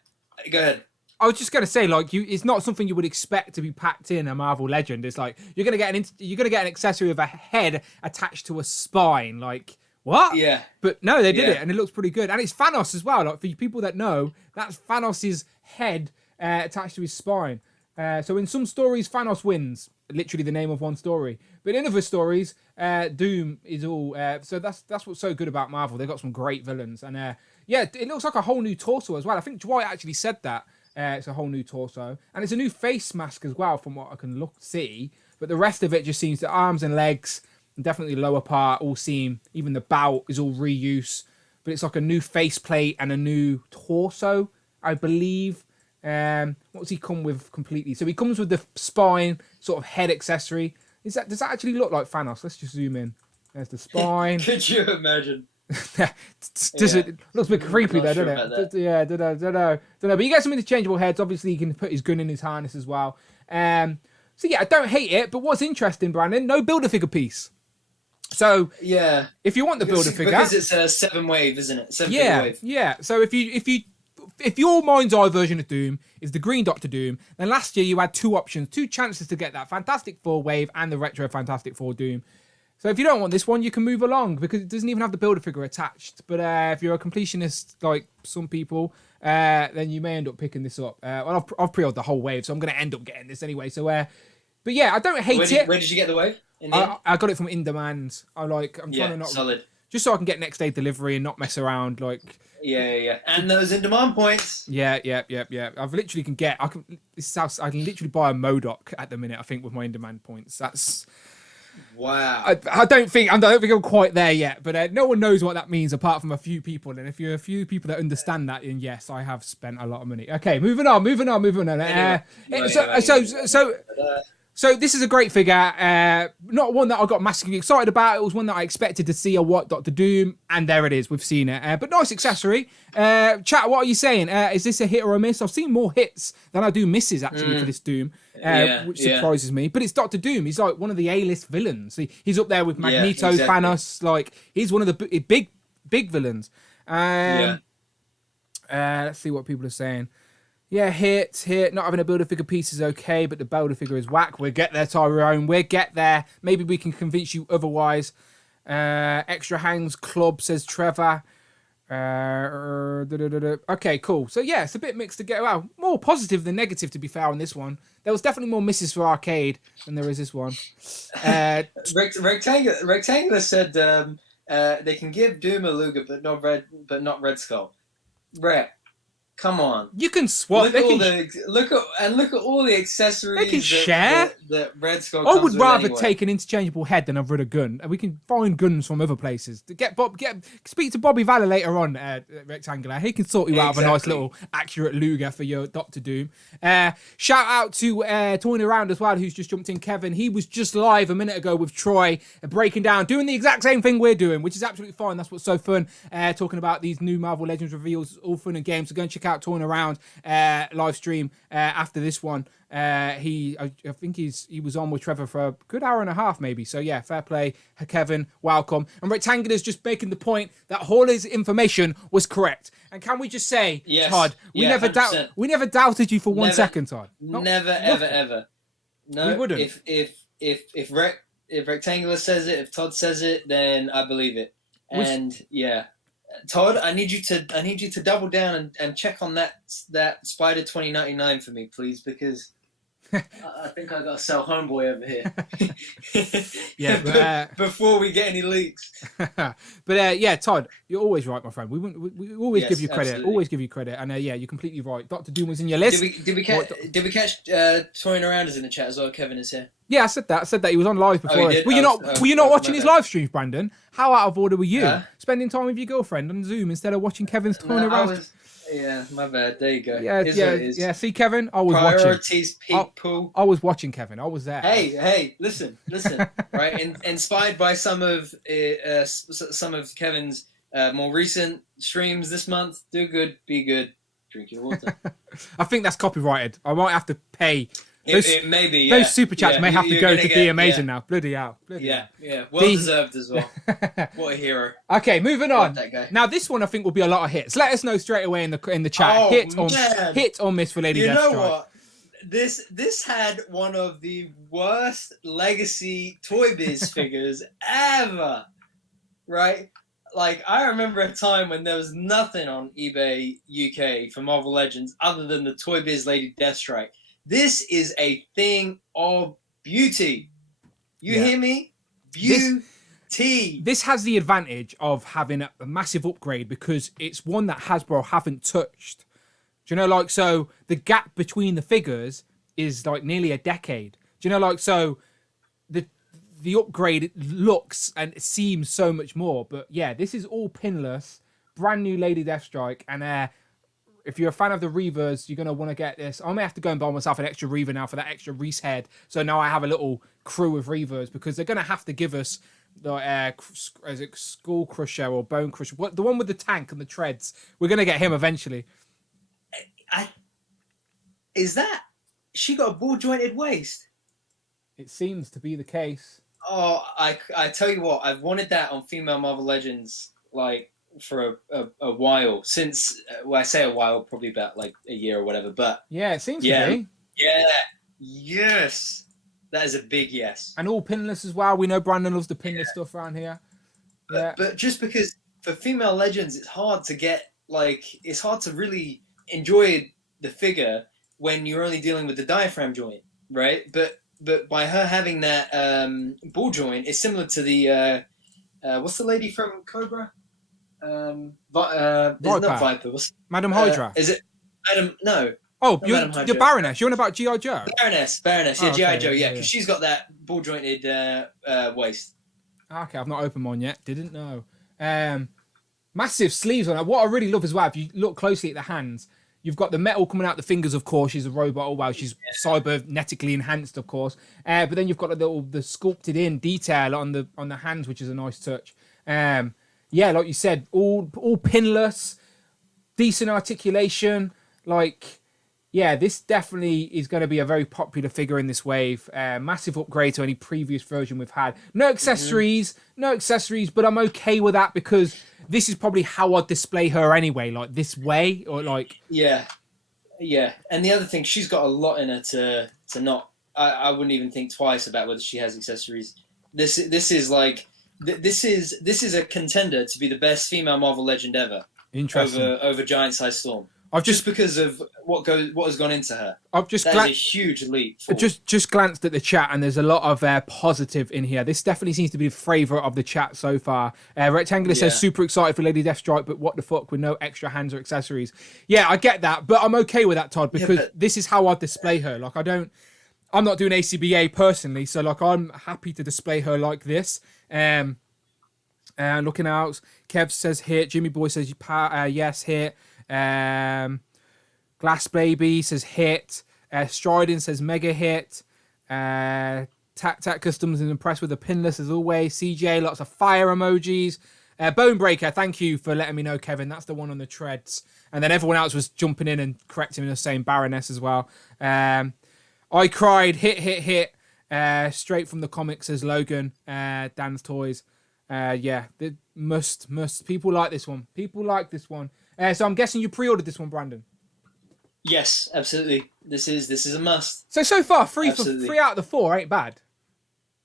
go ahead. I was just gonna say, like, it's not something you would expect to be packed in a Marvel Legend. It's like you're gonna get an accessory of a head attached to a spine. Like, what? Yeah. But no, they did it, and it looks pretty good. And it's Thanos as well. Like, for you people that know, that's Thanos' head attached to his spine. So in some stories, Thanos wins. Literally the name of one story. But in other stories, Doom is all. So that's what's so good about Marvel. They've got some great villains, and it looks like a whole new torso as well. I think Dwight actually said that. It's a whole new torso, and it's a new face mask as well, from what I can see. But the rest of it just seems the arms and legs, and definitely the lower part, all seem. Even the bout is all reuse. But it's like a new faceplate and a new torso, I believe. What's he come with completely? So he comes with the spine, sort of head accessory. Does that actually look like Thanos? Let's just zoom in. There's the spine. Could you imagine? It looks a bit creepy though, doesn't it? Yeah, don't know. But you get some interchangeable heads. Obviously, he can put his gun in his harness as well. So yeah, I don't hate it. But what's interesting, Brandon? No Build-A-Figure piece. So yeah, if you want the Build-A-Figure, because it's a 7-wave, isn't it? 7-figure wave. Yeah. So if your mind's eye version of Doom is the green Doctor Doom, then last year you had 2 options, 2 chances to get that Fantastic Four wave and the retro Fantastic Four Doom. So if you don't want this one, you can move along because it doesn't even have the Build-A-Figure attached. But if you're a completionist like some people, then you may end up picking this up. Well, I've pre-ordered the whole wave, so I'm going to end up getting this anyway. So, but yeah, I don't hate it. Where did you get the wave? I got it from In Demand. I'm trying to not solid. Just so I can get next day delivery and not mess around. Like yeah, and those In Demand points. Yeah. I've literally I can literally buy a MODOK at the minute. I think with my In Demand points. That's. Wow. I don't think I'm quite there yet, but no one knows what that means apart from a few people. And if you're a few people that understand that, then yes, I have spent a lot of money. Okay, moving on. So this is a great figure. Not one that I got massively excited about. It was one that I expected to see a white Doctor Doom, and there it is. We've seen it. But nice accessory. Chat, what are you saying? Is this a hit or a miss? I've seen more hits than I do misses actually for this Doom, which surprises me. But it's Doctor Doom. He's like one of the A-list villains. He's up there with Magneto, Thanos. Like he's one of the big villains. Let's see what people are saying. Yeah, hit. Not having a Build-A-Figure piece is okay, but the Build-A-Figure is whack. We'll get there, Tyrone. We'll get there. Maybe we can convince you otherwise. Extra hangs club, says Trevor. Okay, cool. So yeah, it's a bit mixed together. Well, more positive than negative, to be fair, on this one. There was definitely more misses for Arcade than there is this one. Rectangular said they can give Doom a Luger, but not Red Skull. Rare. Come on. You can swap. Look at all the accessories. They can share. That Red Skull. I would rather take an interchangeable head than a rid of gun. And we can find guns from other places. Speak to Bobby Valler later on, Rectangular. He can sort you out of a nice little accurate Luger for your Doctor Doom. Shout out to Toying Around as well, who's just jumped in. Kevin, he was just live a minute ago with Troy, breaking down, doing the exact same thing we're doing, which is absolutely fine. That's what's so fun. Talking about these new Marvel Legends reveals, all fun and games. So go and check out Toying Around live stream after this one. I think he was on with Trevor for a good hour and a half maybe. So yeah, fair play, Kevin, welcome. And Rectangular's just making the point that all his information was correct. And can we just say, yes, Todd, we never doubted you for 1 second, Todd. Ever. No, we wouldn't. If Rectangular says it, if Todd says it, then I believe it. Todd, I need you to double down and check on that Spider 2099 for me, please, because I think I got to sell Homeboy over here. Yeah, before we get any leaks. but yeah, Todd, you're always right, my friend. We always give you credit. Absolutely. Always give you credit. And yeah, you're completely right. Dr. Doom was in your list. Did we catch Toying Around us in the chat as well? Kevin is here. Yeah, I said that. He was on live before us. Did? Were you not watching his live streams, Brandon? How out of order were you? Spending time with your girlfriend on Zoom instead of watching Kevin's Toying Around. Yeah, my bad. There you go. Yeah. See, Kevin, I was Priorities, watching. people. I was watching, Kevin. I was there. Hey, listen. Right, inspired by some of Kevin's more recent streams this month. Do good, be good, drink your water. I think that's copyrighted. I might have to pay. It may be. Those super chats may have to go to Be Amazing now. Bloody hell. Yeah. Well deserved as well. What a hero. Okay, moving on. That guy. Now this one I think will be a lot of hits. Let us know straight away in the chat. Hit or miss for Lady Deathstrike. You know what? This had one of the worst legacy Toy Biz figures ever. Right? Like, I remember a time when there was nothing on eBay UK for Marvel Legends other than the Toy Biz Lady Deathstrike. This is a thing of beauty. You hear me? Beauty. This has the advantage of having a massive upgrade because it's one that Hasbro haven't touched. Do you know, like, so the gap between the figures is like nearly a decade. Do you know, like, so the upgrade looks and it seems so much more. But yeah, this is all pinless, brand new Lady Deathstrike, and if you're a fan of the Reavers, you're going to want to get this. I may have to go and buy myself an extra Reaver now for that extra Reese head. So now I have a little crew of Reavers because they're going to have to give us the is it Skull Crusher or Bone Crusher? What, the one with the tank and the treads. We're going to get him eventually. Is that... She got a ball-jointed waist? It seems to be the case. Oh, I tell you what, I've wanted that on Female Marvel Legends, like, for a while. Since, well, I say a while, probably about, like, a year or whatever, but... Yeah, it seems to be. Yeah, yes. That is a big yes. And all pinless as well. We know Brandon loves the pinless stuff around here. But just because for Female Legends, it's hard to get, like, it's hard to really enjoy the figure when you're only dealing with the diaphragm joint, right? But by her having that ball joint, it's similar to the what's the lady from Cobra? Not Viper. Madam Hydra. Is it Madam? No. Oh, you're Baroness. You're on about G.I. Joe. Baroness. Yeah, G.I. Joe. Yeah, because she's got that ball jointed waist. Okay, I've not opened one yet. Didn't know. Massive sleeves on her. What I really love as well, if you look closely at the hands, you've got the metal coming out the fingers, of course. She's a robot. Oh, wow. She's cybernetically enhanced, of course. But then you've got the sculpted in detail on the hands, which is a nice touch. Yeah, like you said, all pinless, decent articulation. Like, yeah, this definitely is going to be a very popular figure in this wave. Massive upgrade to any previous version we've had. No accessories, but I'm okay with that because this is probably how I'd display her anyway, like this way, or like... Yeah. And the other thing, she's got a lot in her to not... I wouldn't even think twice about whether she has accessories. This is like... This is a contender to be the best female Marvel Legend ever. Interesting. Over Giant Size Storm. Just because of what has gone into her. That's a huge leap. Just glanced at the chat and there's a lot of positive in here. This definitely seems to be the favourite of the chat so far. Rectangular says super excited for Lady Deathstrike, but what the fuck with no extra hands or accessories. Yeah, I get that, but I'm okay with that, Todd, because this is how I display her. Like I'm not doing ACBA personally, so like I'm happy to display her like this. Looking out, Kev says hit. Jimmy Boy says yes, hit. Glass Baby says hit. Striding says mega hit. Tac Customs is impressed with the pinless as always. CJ, lots of fire emojis. Bonebreaker, thank you for letting me know, Kevin. That's the one on the treads. And then everyone else was jumping in and correcting me and saying Baroness as well. I cried, hit. Straight from the comics says Logan. Dan's Toys. Yeah, must. People like this one. So I'm guessing you pre-ordered this one, Brandon. Yes, absolutely. This is a must. So far, three out of the 4 ain't bad.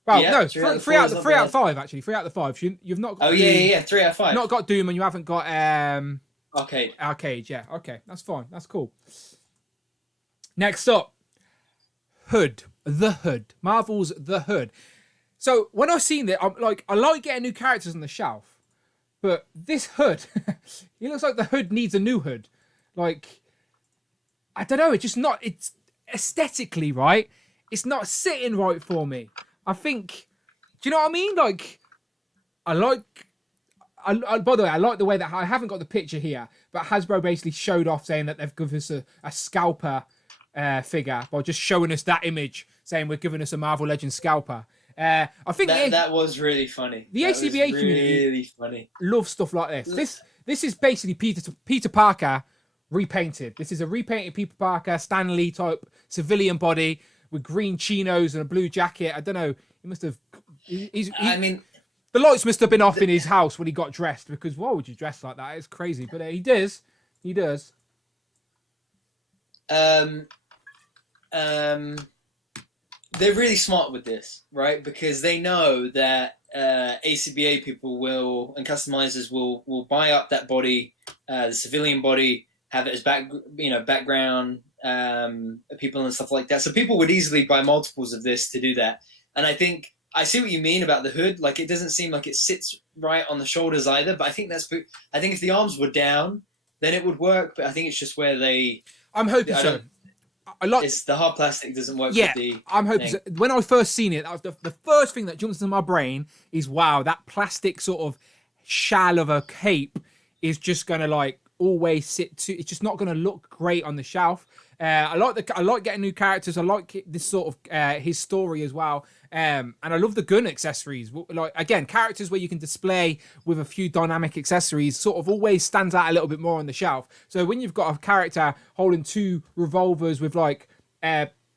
Well, yeah, no, three out of 5 actually. 3 out of the 5. You've not got. Oh yeah, 3 out of 5. Not got Doom, and you haven't got Arcade. Yeah, okay, that's fine. That's cool. Next up, Hood. The Hood. Marvel's The Hood. So when I seen it, I'm like, I like getting new characters on the shelf, but this Hood, he looks like the Hood needs a new Hood. Like, I don't know. It's just not. It's aesthetically right. It's not sitting right for me. I think. Do you know what I mean? Like, I like. By the way, I like the way that I haven't got the picture here, but Hasbro basically showed off saying that they've given us a scalper figure by just showing us that image, saying we're giving us a Marvel Legends scalper. I think that was really funny. The ACBA community really funny. Loves stuff like this. This is basically Peter Parker repainted. This is a repainted Peter Parker, Stan Lee type civilian body with green chinos and a blue jacket. I don't know. He must have. I mean, the lights must have been off in his house when he got dressed, because why would you dress like that? It's crazy, but he does. He does. They're really smart with this, right? Because they know that ACBA people will, and customizers will buy up that body, the civilian body, have it as background people and stuff like that. So people would easily buy multiples of this to do that. And I think I see what you mean about the hood. Like, it doesn't seem like it sits right on the shoulders either. But I think if the arms were down, then it would work. But I think it's just where they. I'm hoping so. It's the hard plastic doesn't work. Yeah, with the I'm hoping. So. When I first seen it, that was the first thing that jumps into my brain is, wow, that plastic sort of shell of a cape is just gonna like always sit to. It's just not gonna look great on the shelf. I like getting new characters. I like this sort of his story as well. And I love the gun accessories. Like, again, characters where you can display with a few dynamic accessories sort of always stands out a little bit more on the shelf. So when you've got a character holding two revolvers with like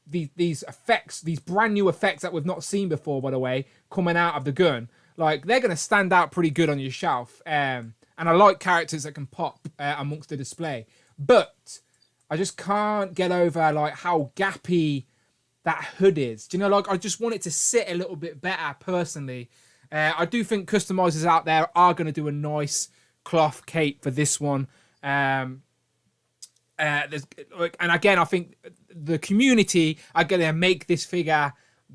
these effects, these brand new effects that we've not seen before, by the way, coming out of the gun, like they're going to stand out pretty good on your shelf. And I like characters that can pop amongst the display. But I just can't get over like how gappy that hood is. Do you know, like, I just want it to sit a little bit better personally. I do think customizers out there are going to do a nice cloth cape for this one. And again, I think the community are going to make this figure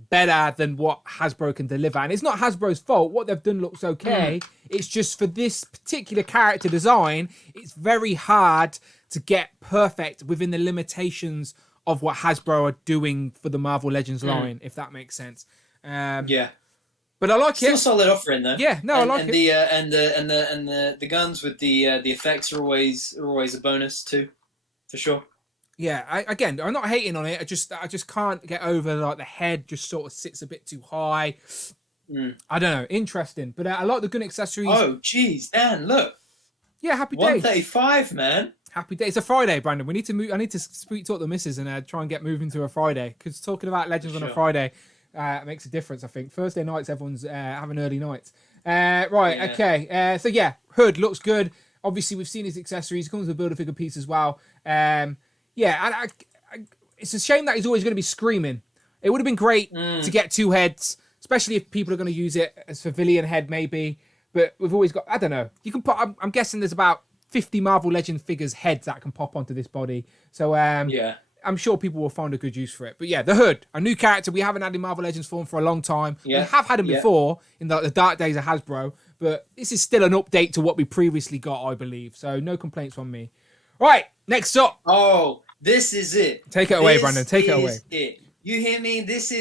better than what Hasbro can deliver. And it's not Hasbro's fault. What they've done looks okay. It's just for this particular character design, it's very hard to get perfect within the limitations of what Hasbro are doing for the Marvel Legends line, if that makes sense. Yeah, but I like Still it. solid offering though. Yeah, no, I like it. And the guns with the effects are always a bonus too, for sure. Yeah, I'm not hating on it. I just can't get over like the head just sort of sits a bit too high. I don't know. Interesting, but I like the gun accessories. Oh, geez, Dan, look. Yeah, happy days. 135, man. Happy day. It's a Friday, Brandon. We need to move. I need to talk to the missus and try and get moving to a Friday, because talking about Legends on a Friday makes a difference. I think Thursday nights everyone's having early nights. Right. Yeah. Okay. So yeah, hood looks good. Obviously, we've seen his accessories. It comes with a Build-A-Figure piece as well. Yeah, and it's a shame that he's always going to be screaming. It would have been great to get two heads, especially if people are going to use it as a villain head, maybe. But we've always got. I don't know. You can put. I'm guessing there's about 50 Marvel Legends figures heads that can pop onto this body. So yeah, I'm sure people will find a good use for it. But yeah, the Hood, a new character we haven't had in Marvel Legends form for a long time. Yeah. We have had him before in the dark days of Hasbro, but this is still an update to what we previously got, I believe. So no complaints from me. Right, next up. Oh, this is it. Take it away, Brandon. Take it away. You hear me? If this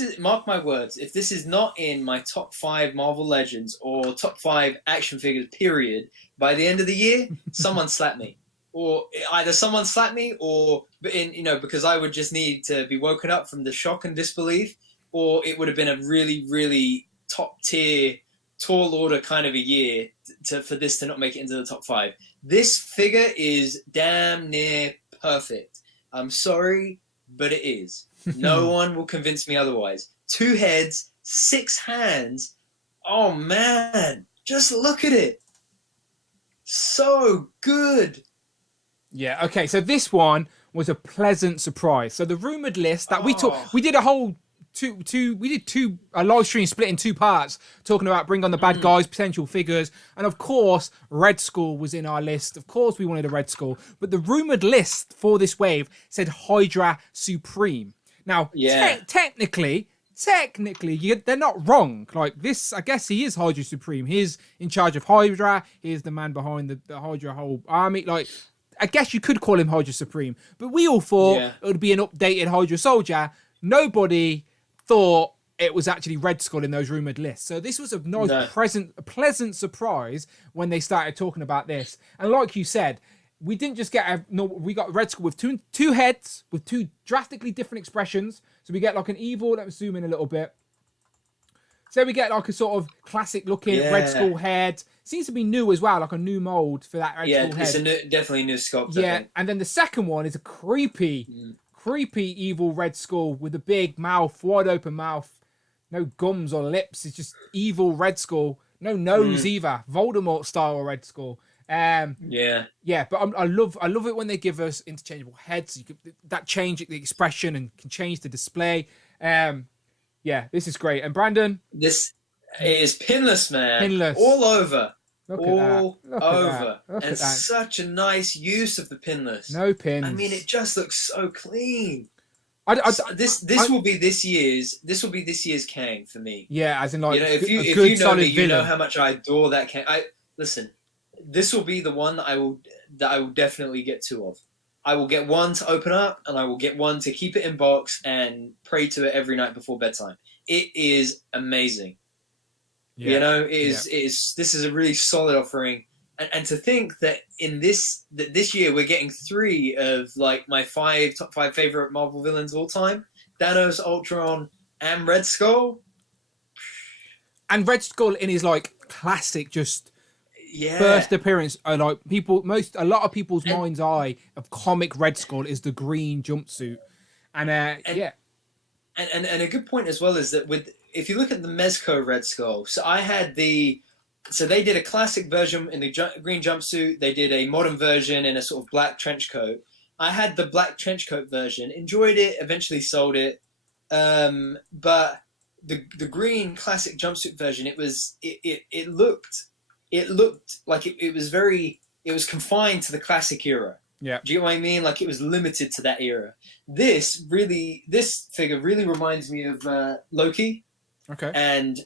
is, mark my words, if this is not in my top 5 Marvel Legends or top 5 action figures, period, by the end of the year, someone slap me. Or either someone slap me, or because I would just need to be woken up from the shock and disbelief, or it would have been a really, really top tier, tall order kind of a year for this to not make it into the top 5. This figure is damn near perfect. I'm sorry, but it is. No one will convince me otherwise. 2 heads, 6 hands. Oh man, just look at it. So good. Yeah, okay, so this one was a pleasant surprise. So the rumored list that we did a whole a live stream split in 2 parts, talking about bring on the bad guys, potential figures, and of course Red Skull was in our list. Of course we wanted a Red Skull, but the rumored list for this wave said Hydra Supreme. Now, technically, they're not wrong. Like this, I guess he is Hydra Supreme. He's in charge of Hydra. He's the man behind the Hydra whole army. Like, I guess you could call him Hydra Supreme, but we all thought it would be an updated Hydra soldier. Nobody thought it was actually Red Skull in those rumored lists. So this was a nice, pleasant surprise when they started talking about this. And like you said, we didn't just get we got Red Skull with two heads with 2 drastically different expressions. So we get like an evil. Let's zoom in a little bit. So we get like a sort of classic looking Red Skull head. Seems to be new as well, like a new mold for that Red Skull head. Yeah, it's definitely a new sculpt. Yeah, and then the second one is a creepy evil Red Skull with a big mouth, wide open mouth, no gums or lips. It's just evil Red Skull, no nose either, Voldemort style Red Skull. But I love it when they give us interchangeable heads. That change the expression and can change the display. This is great. And Brandon, this is pinless, man. Pinless all over. Look all at that. over. Look and at that. Such a nice use of the pinless. No pins. I mean, it just looks so clean. This will be this year's Kang for me. Yeah, as in like if you know me, you know how much I adore that Kang. Listen, this will be the one that I will definitely get 2 of. I will get one to open up, and I will get one to keep it in box and pray to it every night before bedtime. It is amazing. Yeah. This is a really solid offering, and to think that this year we're getting 3 of like my top 5 favorite Marvel villains of all time: Thanos, Ultron, and Red Skull. And Red Skull in his like classic first appearance, a lot of people's mind's eye of comic Red Skull is the green jumpsuit, and a good point as well is that if you look at the Mezco Red Skull, so they did a classic version in the green jumpsuit. They did a modern version in a sort of black trench coat. I had the black trench coat version, enjoyed it, eventually sold it, but the green classic jumpsuit version, it looked like it was confined to the classic era. Yeah. Do you know what I mean? Like it was limited to that era. This figure really reminds me of Loki. Okay. And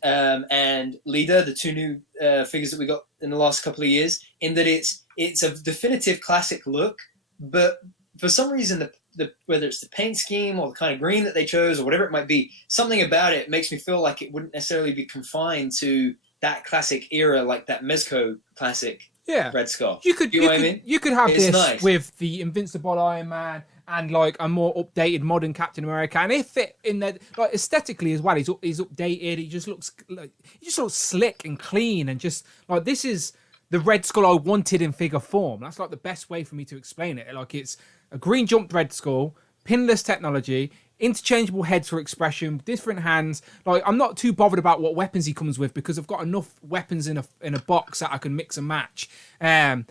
Leader, the 2 new figures that we got in the last couple of years, in that it's a definitive classic look, but for some reason whether it's the paint scheme or the kind of green that they chose or whatever it might be, something about it makes me feel like it wouldn't necessarily be confined to that classic era, like that Mezco classic Red Skull. You could have this with the Invincible Iron Man and like a more updated modern Captain America, and if it in there like aesthetically as well, he's updated. He just looks slick and clean, and just like this is the Red Skull I wanted in figure form. That's like the best way for me to explain it. Like it's a green jumped Red Skull, pinless technology, interchangeable heads for expression, different hands. Like I'm not too bothered about what weapons he comes with because I've got enough weapons in a box that I can mix and match. I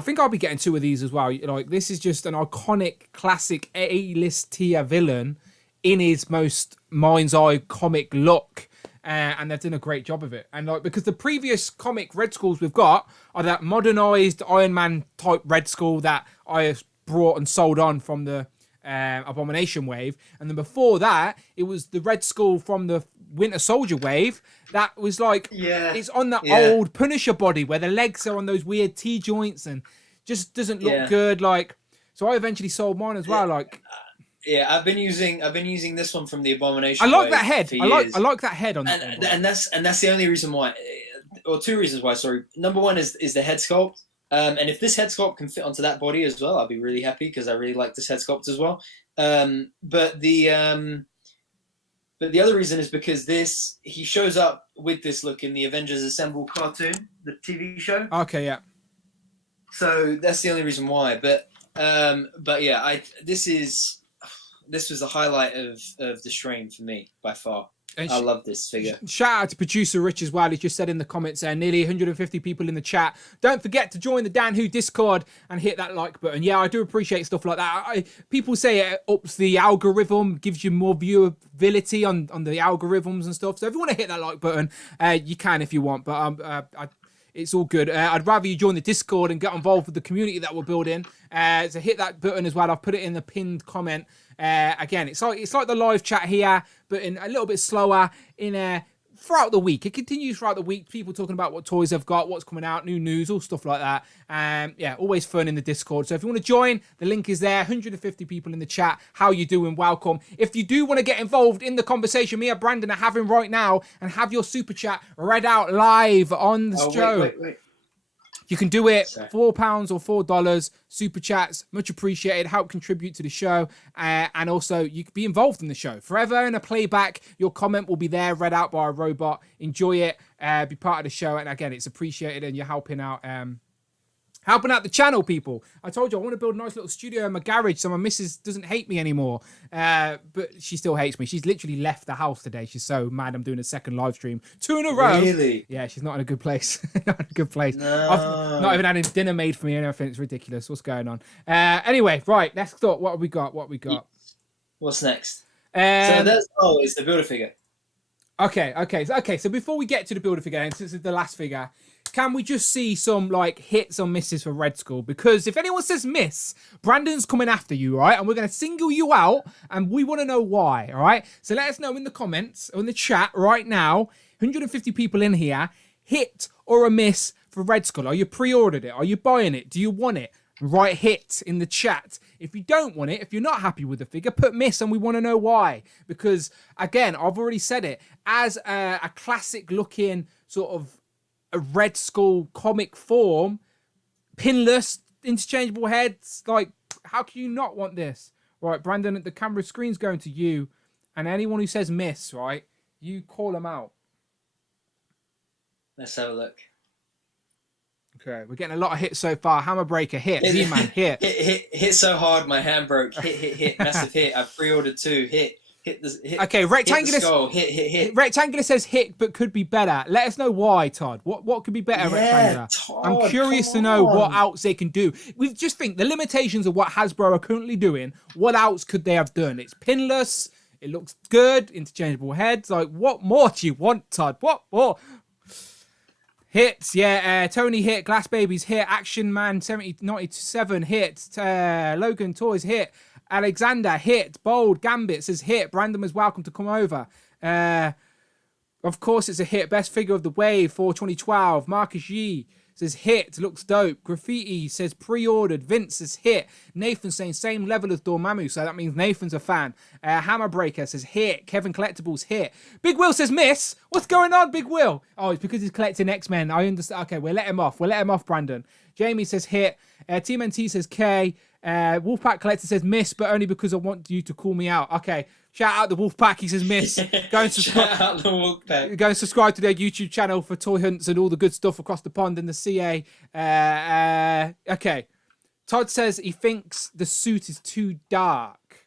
think I'll be getting 2 of these as well. Like this is just an iconic, classic A-list tier villain in his most mind's eye comic look, and they've done a great job of it. And like because the previous comic Red Skulls we've got are that modernized Iron Man type Red Skull that I brought and sold on from the Abomination wave, and then before that it was the Red Skull from the Winter Soldier wave that was like it's on that old Punisher body where the legs are on those weird T joints and just doesn't look good. Like so I eventually sold mine as well. Like I've been using this one from the Abomination. I like that head. I like that head on that one. And that's the only reason why, or 2 reasons why. Sorry, number 1 is the head sculpt. And if this head sculpt can fit onto that body as well, I'll be really happy because I really like this head sculpt as well. But the other reason is because he shows up with this look in the Avengers Assemble cartoon, the TV show. Okay, yeah. So that's the only reason why. But yeah, this was the highlight of the stream for me by far. I love this figure. Shout out to producer Rich as well. He just said in the comments there, nearly 150 people in the chat. Don't forget to join the Dan Who Discord and hit that like button. Yeah, I do appreciate stuff like that. People say it ups the algorithm, gives you more viewability on the algorithms and stuff. So if you want to hit that like button, you can if you want. But it's all good. I'd rather you join the Discord and get involved with the community that we're building. So hit that button as well. I've put it in the pinned comment. Again, it's like the live chat here, but in a little bit slower throughout the week. It continues throughout the week. People talking about what toys they've got, what's coming out, new news, all stuff like that. Yeah, always fun in the Discord. So if you want to join, the link is there. 150 people in the chat. How you doing? Welcome. If you do want to get involved in the conversation me and Brandon are having right now and have your super chat read out live on the show. Wait. You can do it £4 or $4 super chats, much appreciated. Help contribute to the show, and also you can be involved in the show forever in a playback. Your comment will be there, read out by a robot. Enjoy it, be part of the show, and again, it's appreciated, and you're helping out the channel, people. I told you I want to build a nice little studio in my garage so my missus doesn't hate me anymore. But she still hates me. She's literally left the house today. She's so mad I'm doing a second live stream. 2 in a row. Really? Yeah, she's not in a good place. Not in a good place. No. I've not even had dinner made for me and everything. It's ridiculous. What's going on? Anyway, right, let's talk. What have we got? What's next? It's the builder figure. Okay. So before we get to the builder figure, and since it's the last figure, can we just see some hits or misses for Red Skull? Because if anyone says miss, Brandon's coming after you, right? And we're going to single you out, and we want to know why, all right? So let us know in the comments or in the chat right now. 150 people in here. Hit or a miss for Red Skull? Are you pre-ordered it? Are you buying it? Do you want it? Write hit in the chat. If you don't want it, if you're not happy with the figure, put miss, and we want to know why. Because again, I've already said it, as a classic looking sort of a Red Skull comic form, pinless, interchangeable heads, how can you not want this? Right, Brandon, the camera screen's going to you, and anyone who says miss, right, you call them out. Let's have a look. Okay, we're getting a lot of hits so far. Hammer Breaker, hit. Z-Man, hit. Hit so hard, my hand broke. Hit. Massive hit. I've pre-ordered 2. Hit. Okay, Rectangular. Hit the skull. Hit. Rectangular says hit, but could be better. Let us know why, Todd. What could be better, Rectangular? Todd, I'm curious to know what else they can do. We just think the limitations of what Hasbro are currently doing. What else could they have done? It's pinless. It looks good. Interchangeable heads. What more do you want, Todd? What more? Hits, yeah. Tony hit. Glass Babies hit. Action Man 97 hit. Logan Toys hit. Alexander hit. Bold Gambit says hit. Brandon is welcome to come over. Of course, it's a hit. Best figure of the wave for 2012. Marcus Yee says hit. Looks dope. Graffiti says pre-ordered. Vince says hit. Nathan saying same level as Dormammu, so that means Nathan's a fan. Hammer Breaker says hit. Kevin Collectibles hit. Big Will says miss. What's going on, Big Will? Oh, it's because he's collecting X-Men. I understand. Okay, we'll let him off. Brandon. Jamie says hit. Team NT says K. Wolfpack Collector says miss, but only because I want you to call me out. Okay, shout out the Wolfpack. He says miss. Go and subscribe. Shout out the Wolfpack. Go and subscribe to their YouTube channel for toy hunts and all the good stuff across the pond and the CA. Okay, Todd says he thinks the suit is too dark.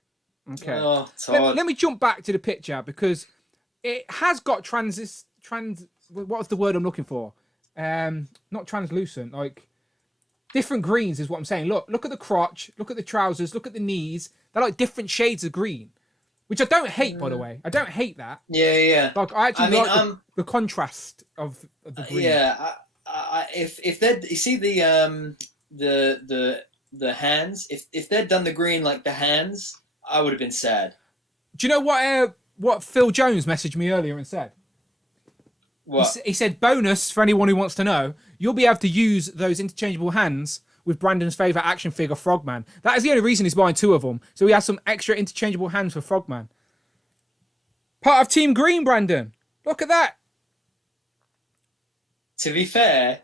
Okay, let me jump back to the picture because it has got what's the word I'm looking for? Not translucent, different greens is what I'm saying. Look at the crotch, look at the trousers, look at the knees. They're like different shades of green, which I don't hate, by the way. I don't hate that. Yeah. I actually like the contrast of the green. Yeah, if they you see the hands, if they'd done the green like the hands, I would have been sad. Do you know what Phil Jones messaged me earlier and said? What? He said, bonus for anyone who wants to know, you'll be able to use those interchangeable hands with Brandon's favourite action figure, Frogman. That is the only reason he's buying 2 of them. So he has some extra interchangeable hands for Frogman. Part of Team Green, Brandon. Look at that. To be fair,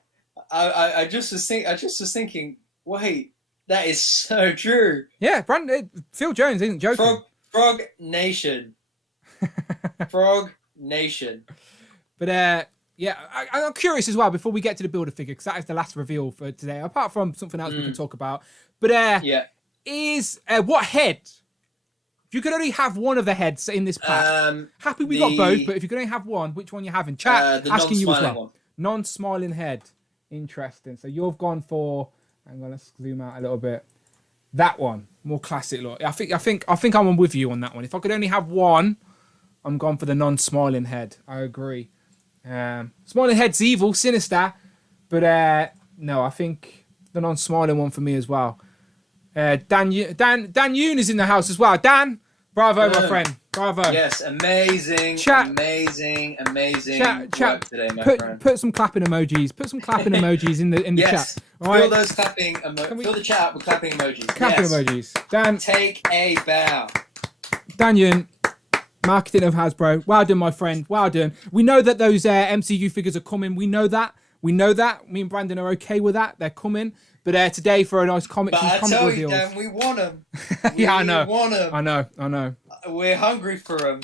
I just was thinking, wait, that is so true. Yeah, Brandon, Phil Jones isn't joking. Frog Nation. Frog Nation. But yeah, I'm curious as well before we get to the builder figure, because that is the last reveal for today. Apart from something else we can talk about, but is what head If you could only have one of the heads in this pack, happy we got both, but if you could only have one, which one you having? Chat the asking you as well. one. Non-smiling head. Interesting. So you've gone for. Hang on, let's zoom out a little bit. That one, more classic look. I think I'm with you on that one. If I could only have one, I'm gone for the non-smiling head. I agree. Smiling head's evil, sinister, but no, I think the non-smiling one for me as well. Dan Yoon is in the house as well. Dan, bravo, my friend. Bravo. Yes, amazing, chat, amazing chat, work today, my friend. Put some clapping emojis. Put some clapping emojis in the yes. chat. All right? Fill those clapping fill the chat up with clapping emojis. Clapping emojis. Dan, take a bow. Dan Yoon, marketing of Hasbro. Well done, my friend. Well done. We know that those MCU figures are coming. We know that. Me and Brandon are okay with that. They're coming. But today for a nice comic reveals. You, Dan, we want them. Yeah, I know. Want them. I know. We're hungry for them.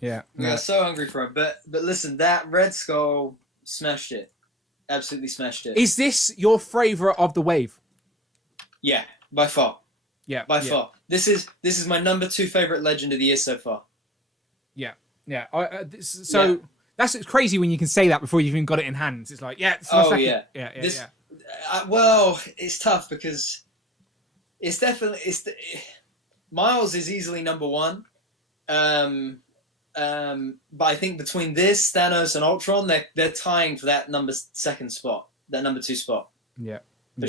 Yeah. We are so hungry for them. But listen, that Red Skull smashed it. Absolutely smashed it. Is this your favourite of the wave? Yeah, by far. Yeah. By far. This is my number 2 favourite Legend of the year so far. Yeah. That's crazy when you can say that before you've even got it in hands. It's like, it's my second. Yeah. Well, it's tough because it's definitely Miles is easily number 1. But I think between this, Thanos, and Ultron, they're tying for that number 2 spot, that number 2 spot. Yeah, for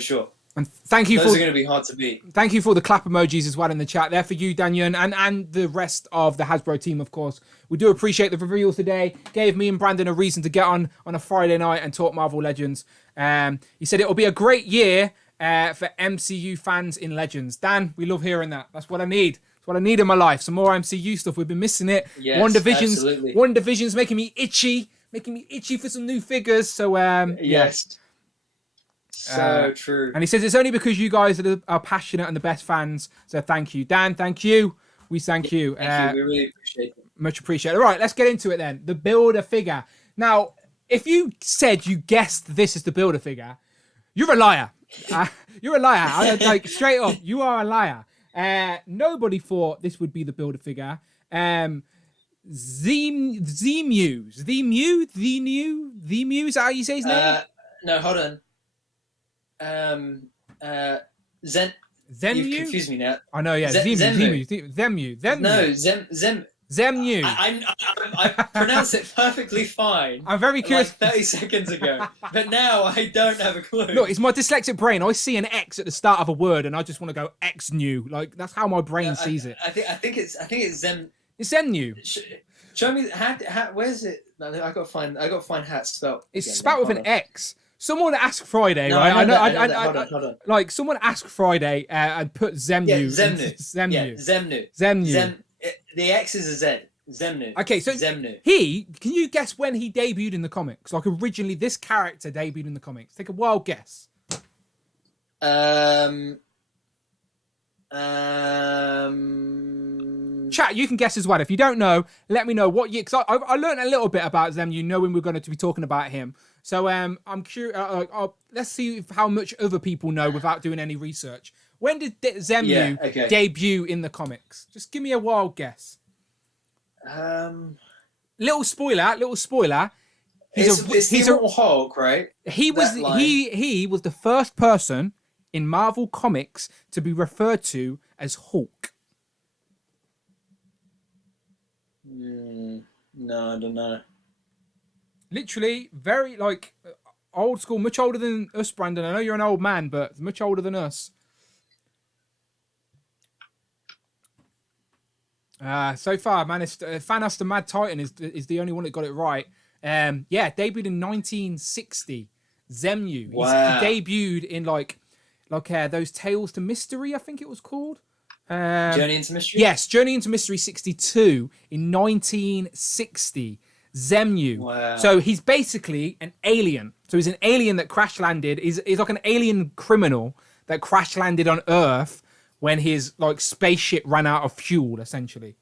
sure. And thank you. Those are going to be hard to beat. Thank you for the clap emojis as well in the chat. They're for you, Danyon, and the rest of the Hasbro team, of course. We do appreciate the reveals today. Gave me and Brandon a reason to get on a Friday night and talk Marvel Legends. He said it'll be a great year for MCU fans in Legends. Dan, we love hearing that. That's what I need. That's what I need in my life. Some more MCU stuff. We've been missing it. Yes, One Division's making me itchy for some new figures. So yes. So true. And he says it's only because you guys are passionate and the best fans. So thank you, Dan. Thank you. We thank you. Thank you. We really appreciate it. Much appreciated. All right, let's get into it then. The Builder figure. Now, if you said you guessed this is the Builder figure, you're a liar. You're a liar. Like straight up, you are a liar. Nobody thought this would be the Builder figure. Zemu. Is that how you say his name? No, hold on. Zemu. You confused me now. I know, yeah. Zemu. No, Zemu. I pronounced it perfectly fine. I'm very curious. Like 30 seconds ago, but now I don't have a clue. Look, it's my dyslexic brain. I see an X at the start of a word, and I just want to go X new. Like that's how my brain sees it. I think it's Zem. It's Zemu. Show me how. Where's it? I got to find how it's spelled. It's spelled with an X. Someone asked Friday, no, right? I know Hold on. Like someone asked Friday and put Zemu. Yeah, Zemnu. Yeah, Zemnu. The X is a Z. Zemnu. Okay, so Zemnu. Can you guess when he debuted in the comics? Like originally, this character debuted in the comics. Take a wild guess. Chat, you can guess as well. If you don't know, let me know what year. Because I learned a little bit about Zemu, knowing we're going to be talking about him. So I'm curious. Let's see how much other people know without doing any research. When did Zemu debut in the comics? Just give me a wild guess. Little spoiler. He's the Immortal Hulk, right? He was the first person in Marvel Comics to be referred to as Hulk. No, I don't know. Literally, very old school, much older than us, Brandon. I know you're an old man, but much older than us. So far, man, Thanos the Mad Titan is the only one that got it right. Debuted in 1960. Zemu. Wow. He debuted in those Tales to Mystery, I think it was called. Journey into Mystery? Yes, Journey into Mystery 62 in 1960. Zemu. Wow. So he's basically an alien. So he's an alien that crash landed. He's like an alien criminal that crash landed on Earth when his spaceship ran out of fuel, essentially.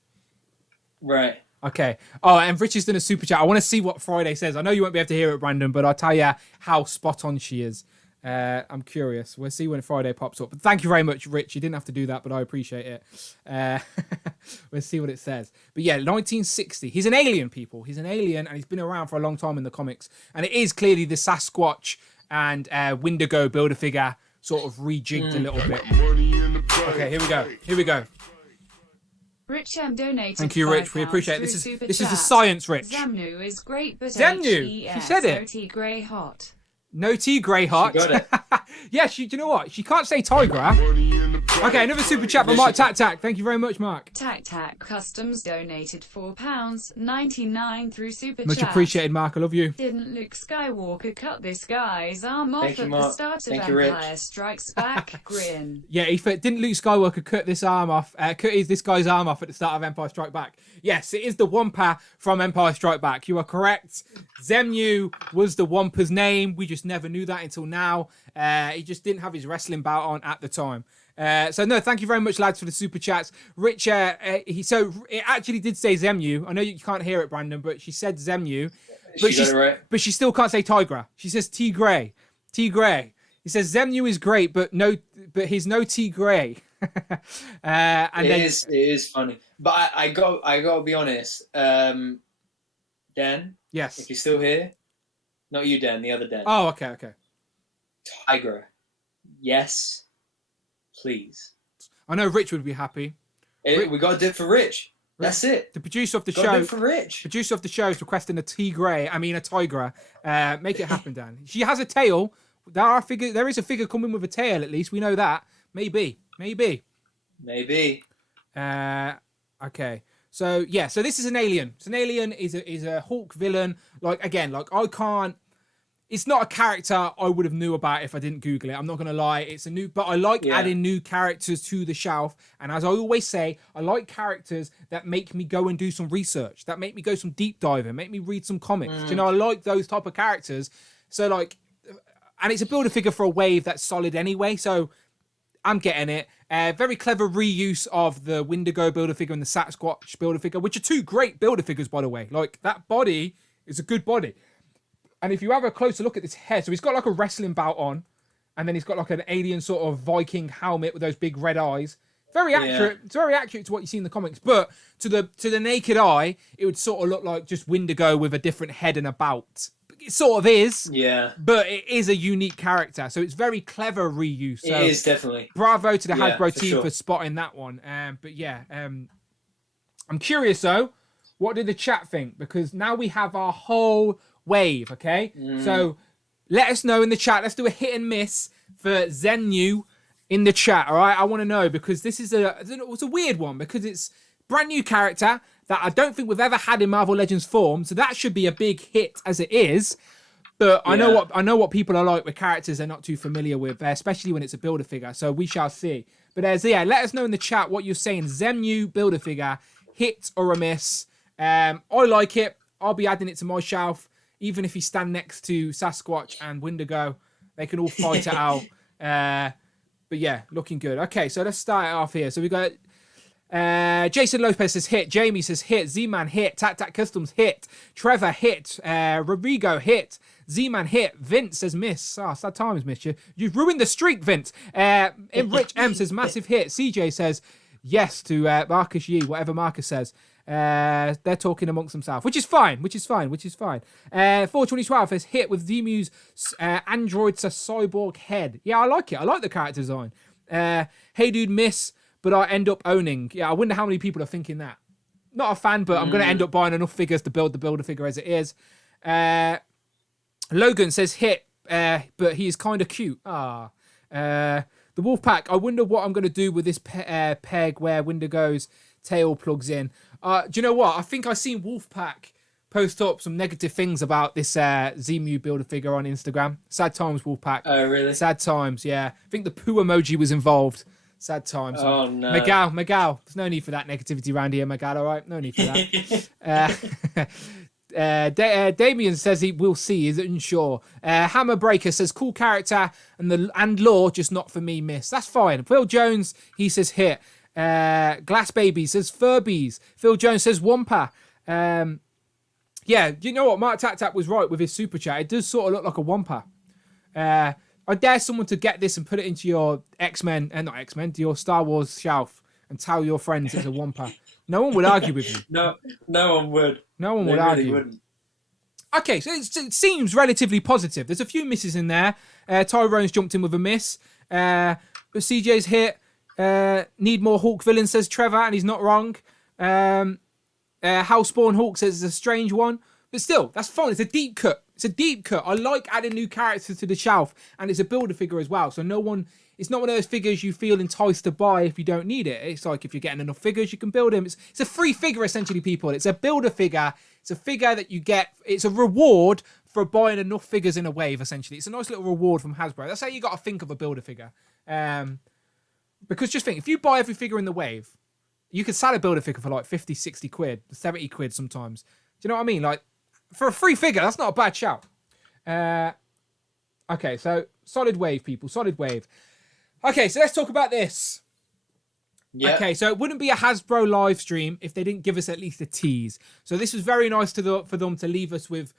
Right. Okay. Oh, and Rich has done a super chat. I want to see what Friday says. I know you won't be able to hear it, Brandon, but I'll tell you how spot on she is. I'm curious. We'll see when Friday pops up. But thank you very much, Rich. You didn't have to do that, but I appreciate it. We'll see what it says. But yeah, 1960. He's an alien, people. He's an alien, and he's been around for a long time in the comics. And it is clearly the Sasquatch and Wendigo Build-A-Figure sort of rejigged a little bit. Okay, here we go. Here we go. Rich M donated. Thank you, Rich. We appreciate it. This is the science, Rich. Zemu is great, but Zemu, she said it. Tea grey hot. No tea, grey hot. She got it. Yeah, do you know what? She can't say Tigra. Okay, another super chat by Mark Tac Tac. Thank you very much, Mark. Tac Tac Customs donated £4.99 through super Much chat. appreciated, Mark. I love you. Didn't Luke Skywalker cut this guy's arm off Thank you, at Mark. the start of Thank you, Rich. Empire Strikes Back? Grin. Yeah, didn't Luke Skywalker cut this arm off? This guy's arm off at the start of Empire Strike Back. Yes, it is the Wampa from Empire Strike Back. You are correct. Zemu was the Wampa's name. We just never knew that until now. He just didn't have his wrestling bout on at the time. So no, thank you very much, lads, for the super chats. Rich, so it actually did say Zemu. I know you can't hear it, Brandon, but she said Zemu. But She got it right. But she still can't say Tigra. She says T Grey. T Grey. He says Zemu is great, but he's no T Grey. It is funny, but I got to be honest. Dan, Yes. if you're still here, not you, Dan, the other Dan. Oh, okay. Tigra, yes, please. I know Rich would be happy. We got to do it for Rich. That's it. The producer of the Got to do show. it for Rich. Producer of the show is requesting a Tigra. Make it happen, Dan. She has a tail. There is a figure coming with a tail. At least we know that. Maybe. Okay. So yeah. So this is an alien. So an alien is a Hulk villain. I can't. It's not a character I would have knew about if I didn't Google it. I'm not gonna lie. It's a new, but I like adding new characters to the shelf. And as I always say, I like characters that make me go and do some research, that make me go some deep diving, make me read some comics. You know, I like those type of characters. So and it's a Build-A-Figure for a wave that's solid anyway. So I'm getting it. Very clever reuse of the Wendigo Build-A-Figure and the Sasquatch Build-A-Figure, which are two great Build-A-Figures, by the way. Like, that body is a good body. And if you have a closer look at this head, so he's got like a wrestling bout on, and then he's got like an alien sort of Viking helmet with those big red eyes. Very accurate. Yeah. It's very accurate to what you see in the comics. But to the naked eye, it would sort of look like just Wendigo with a different head and a bout. It sort of is. Yeah. But it is a unique character. So it's very clever reuse. So it is, definitely. Bravo to the Hasbro team for spotting that one. But yeah, I'm curious though, what did the chat think? Because now we have our whole wave, okay? So let us know in the chat. Let's do a hit and miss for Zemu in the chat, all right? I want to know, because this is it's a weird one, because it's brand new character that I don't think we've ever had in Marvel Legends form, so that should be a big hit as it is. But I know what people are like with characters they're not too familiar with, especially when it's a Build-A-Figure, so we shall see. But let us know in the chat what you're saying. Zemu Build-A-Figure, hit or a miss. I like it. I'll be adding it to my shelf. Even if you stand next to Sasquatch and Wendigo, they can all fight it out. But yeah, looking good. Okay, so let's start it off here. So we got Jason Lopez says hit. Jamie says hit. Z-Man hit. Tac Tac Customs hit. Trevor hit. Rodrigo hit. Z-Man hit. Vince says miss. Sad times, miss you. You've ruined the streak, Vince. Rich M says massive hit. CJ says yes to Marcus Yee, whatever Marcus says. They're talking amongst themselves, which is fine. 42012 says hit with Zemu's android's a cyborg head. Yeah, I like it. I like the character design. Hey dude, miss, but I end up owning. Yeah, I wonder how many people are thinking that. Not a fan, but I'm going to end up buying enough figures to build the Build-A-Figure as it is. Logan says hit, but he is kind of cute. The Wolfpack. I wonder what I'm going to do with this peg where Wendigo's tail plugs in. Do you know what? I think I've seen Wolfpack post up some negative things about this Zemu Build-A-Figure on Instagram. Sad times, Wolfpack. Oh, really? Sad times, yeah. I think the poo emoji was involved. Sad times. Oh, no. Miguel. There's no need for that negativity around here, Miguel, all right? No need for that. Damien says he will see, is unsure. Hammer Breaker says cool character and lore, just not for me, miss. That's fine. Phil Jones, he says hit. Glass Baby says Furbies. Phil Jones says Wampa. Yeah, you know what? Mark Tac Tac was right with his super chat. It does sort of look like a Wampa. I dare someone to get this and put it into your X-Men, not X-Men, to your Star Wars shelf and tell your friends it's a Wampa. No one would argue with you. No one would. No one would really argue. Wouldn't. Okay, so it seems relatively positive. There's a few misses in there. Tyrone's jumped in with a miss. But CJ's hit. Need more Hawk villains, says Trevor, and he's not wrong. Hellspawn Hawk says it's a strange one. But still, that's fun. It's a deep cut. It's a deep cut. I like adding new characters to the shelf. And it's a builder figure as well. So it's not one of those figures you feel enticed to buy if you don't need it. It's like if you're getting enough figures, you can build them. It's a free figure, essentially, people. It's a builder figure. It's a figure that you get. It's a reward for buying enough figures in a wave, essentially. It's a nice little reward from Hasbro. That's how you got to think of a builder figure. Because just think, if you buy every figure in the wave, you could sell a builder figure for like 50, 60 quid, 70 quid sometimes. Do you know what I mean? Like, for a free figure, that's not a bad shout. Okay, so solid wave, people. Solid wave. Okay, so let's talk about this. Yep. Okay, so it wouldn't be a Hasbro live stream if they didn't give us at least a tease. So this was very nice for them to leave us with,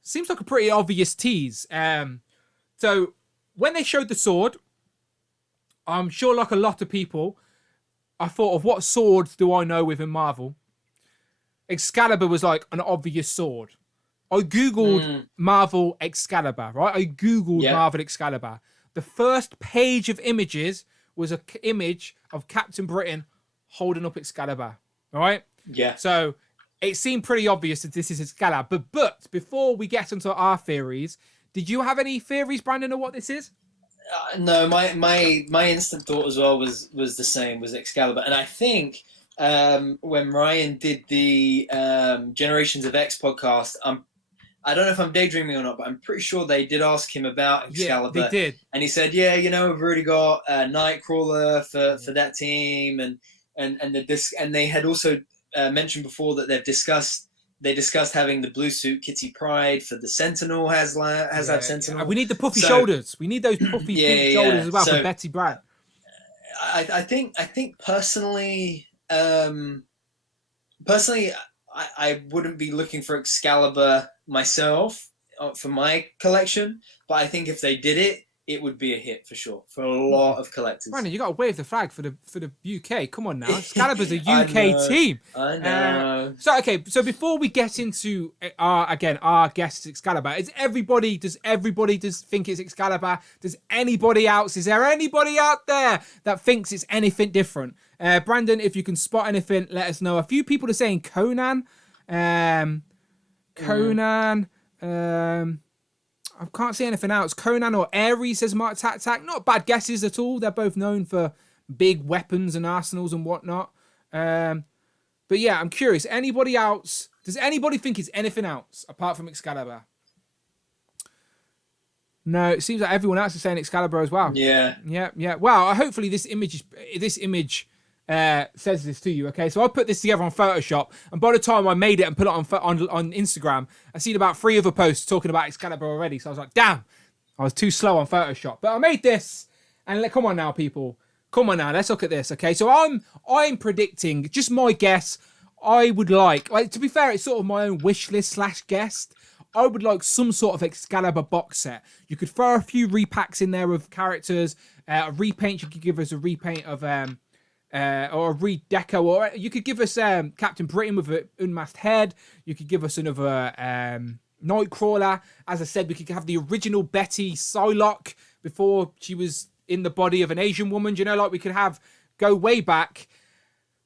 seems like a pretty obvious tease. So when they showed the sword, I'm sure like a lot of people, I thought of what swords do I know within Marvel? Excalibur was like an obvious sword. I Googled Marvel Excalibur, right? I Googled Marvel Excalibur. The first page of images was an image of Captain Britain holding up Excalibur, all right? Yeah. So it seemed pretty obvious that this is Excalibur. But before we get into our theories, did you have any theories, Brandon, of what this is? No, my instant thought as well was the same, was Excalibur. And I think when Ryan did the Generations of X podcast, I don't know if I'm daydreaming or not, but I'm pretty sure they did ask him about Excalibur. Yeah, they did. And he said, yeah, we've already got Nightcrawler for that team. And they had also mentioned before that they discussed having the blue suit Kitty Pryde for the Sentinel have Sentinel. We need the puffy shoulders. We need those puffy pink shoulders as well for Betty Brant. I think personally, I wouldn't be looking for Excalibur myself for my collection, but I think if they did it, it would be a hit for sure for a lot of collectors. Brandon, you got to wave the flag for the UK. Come on now, Excalibur's a UK team. I know. So before we get into our guest Excalibur, does everybody think it's Excalibur? Does anybody else? Is there anybody out there that thinks it's anything different? Brandon, if you can spot anything, let us know. A few people are saying Conan. I can't see anything else. Conan or Ares, says Mark Tac. Not bad guesses at all. They're both known for big weapons and arsenals and whatnot. But yeah, I'm curious. Anybody else? Does anybody think it's anything else apart from Excalibur? No, it seems like everyone else is saying Excalibur as well. Yeah. Well, hopefully this image says this to you. Okay, so I put this together on Photoshop, and by the time I made it and put it on Instagram, I seen about 3 other posts talking about Excalibur already. So I was like, damn, I was too slow on Photoshop. But I made this, and come on now, people, come on now, let's look at this. Okay, so I'm predicting, just my guess. I would like to be fair, it's sort of my own wish list / guess. I would like some sort of Excalibur box set. You could throw a few repacks in there of characters, a repaint. You could give us a repaint of or a redeco, or you could give us Captain Britain with an unmasked head. You could give us another Nightcrawler. As I said, we could have the original Betty Psylocke before she was in the body of an Asian woman. Like we could go way back.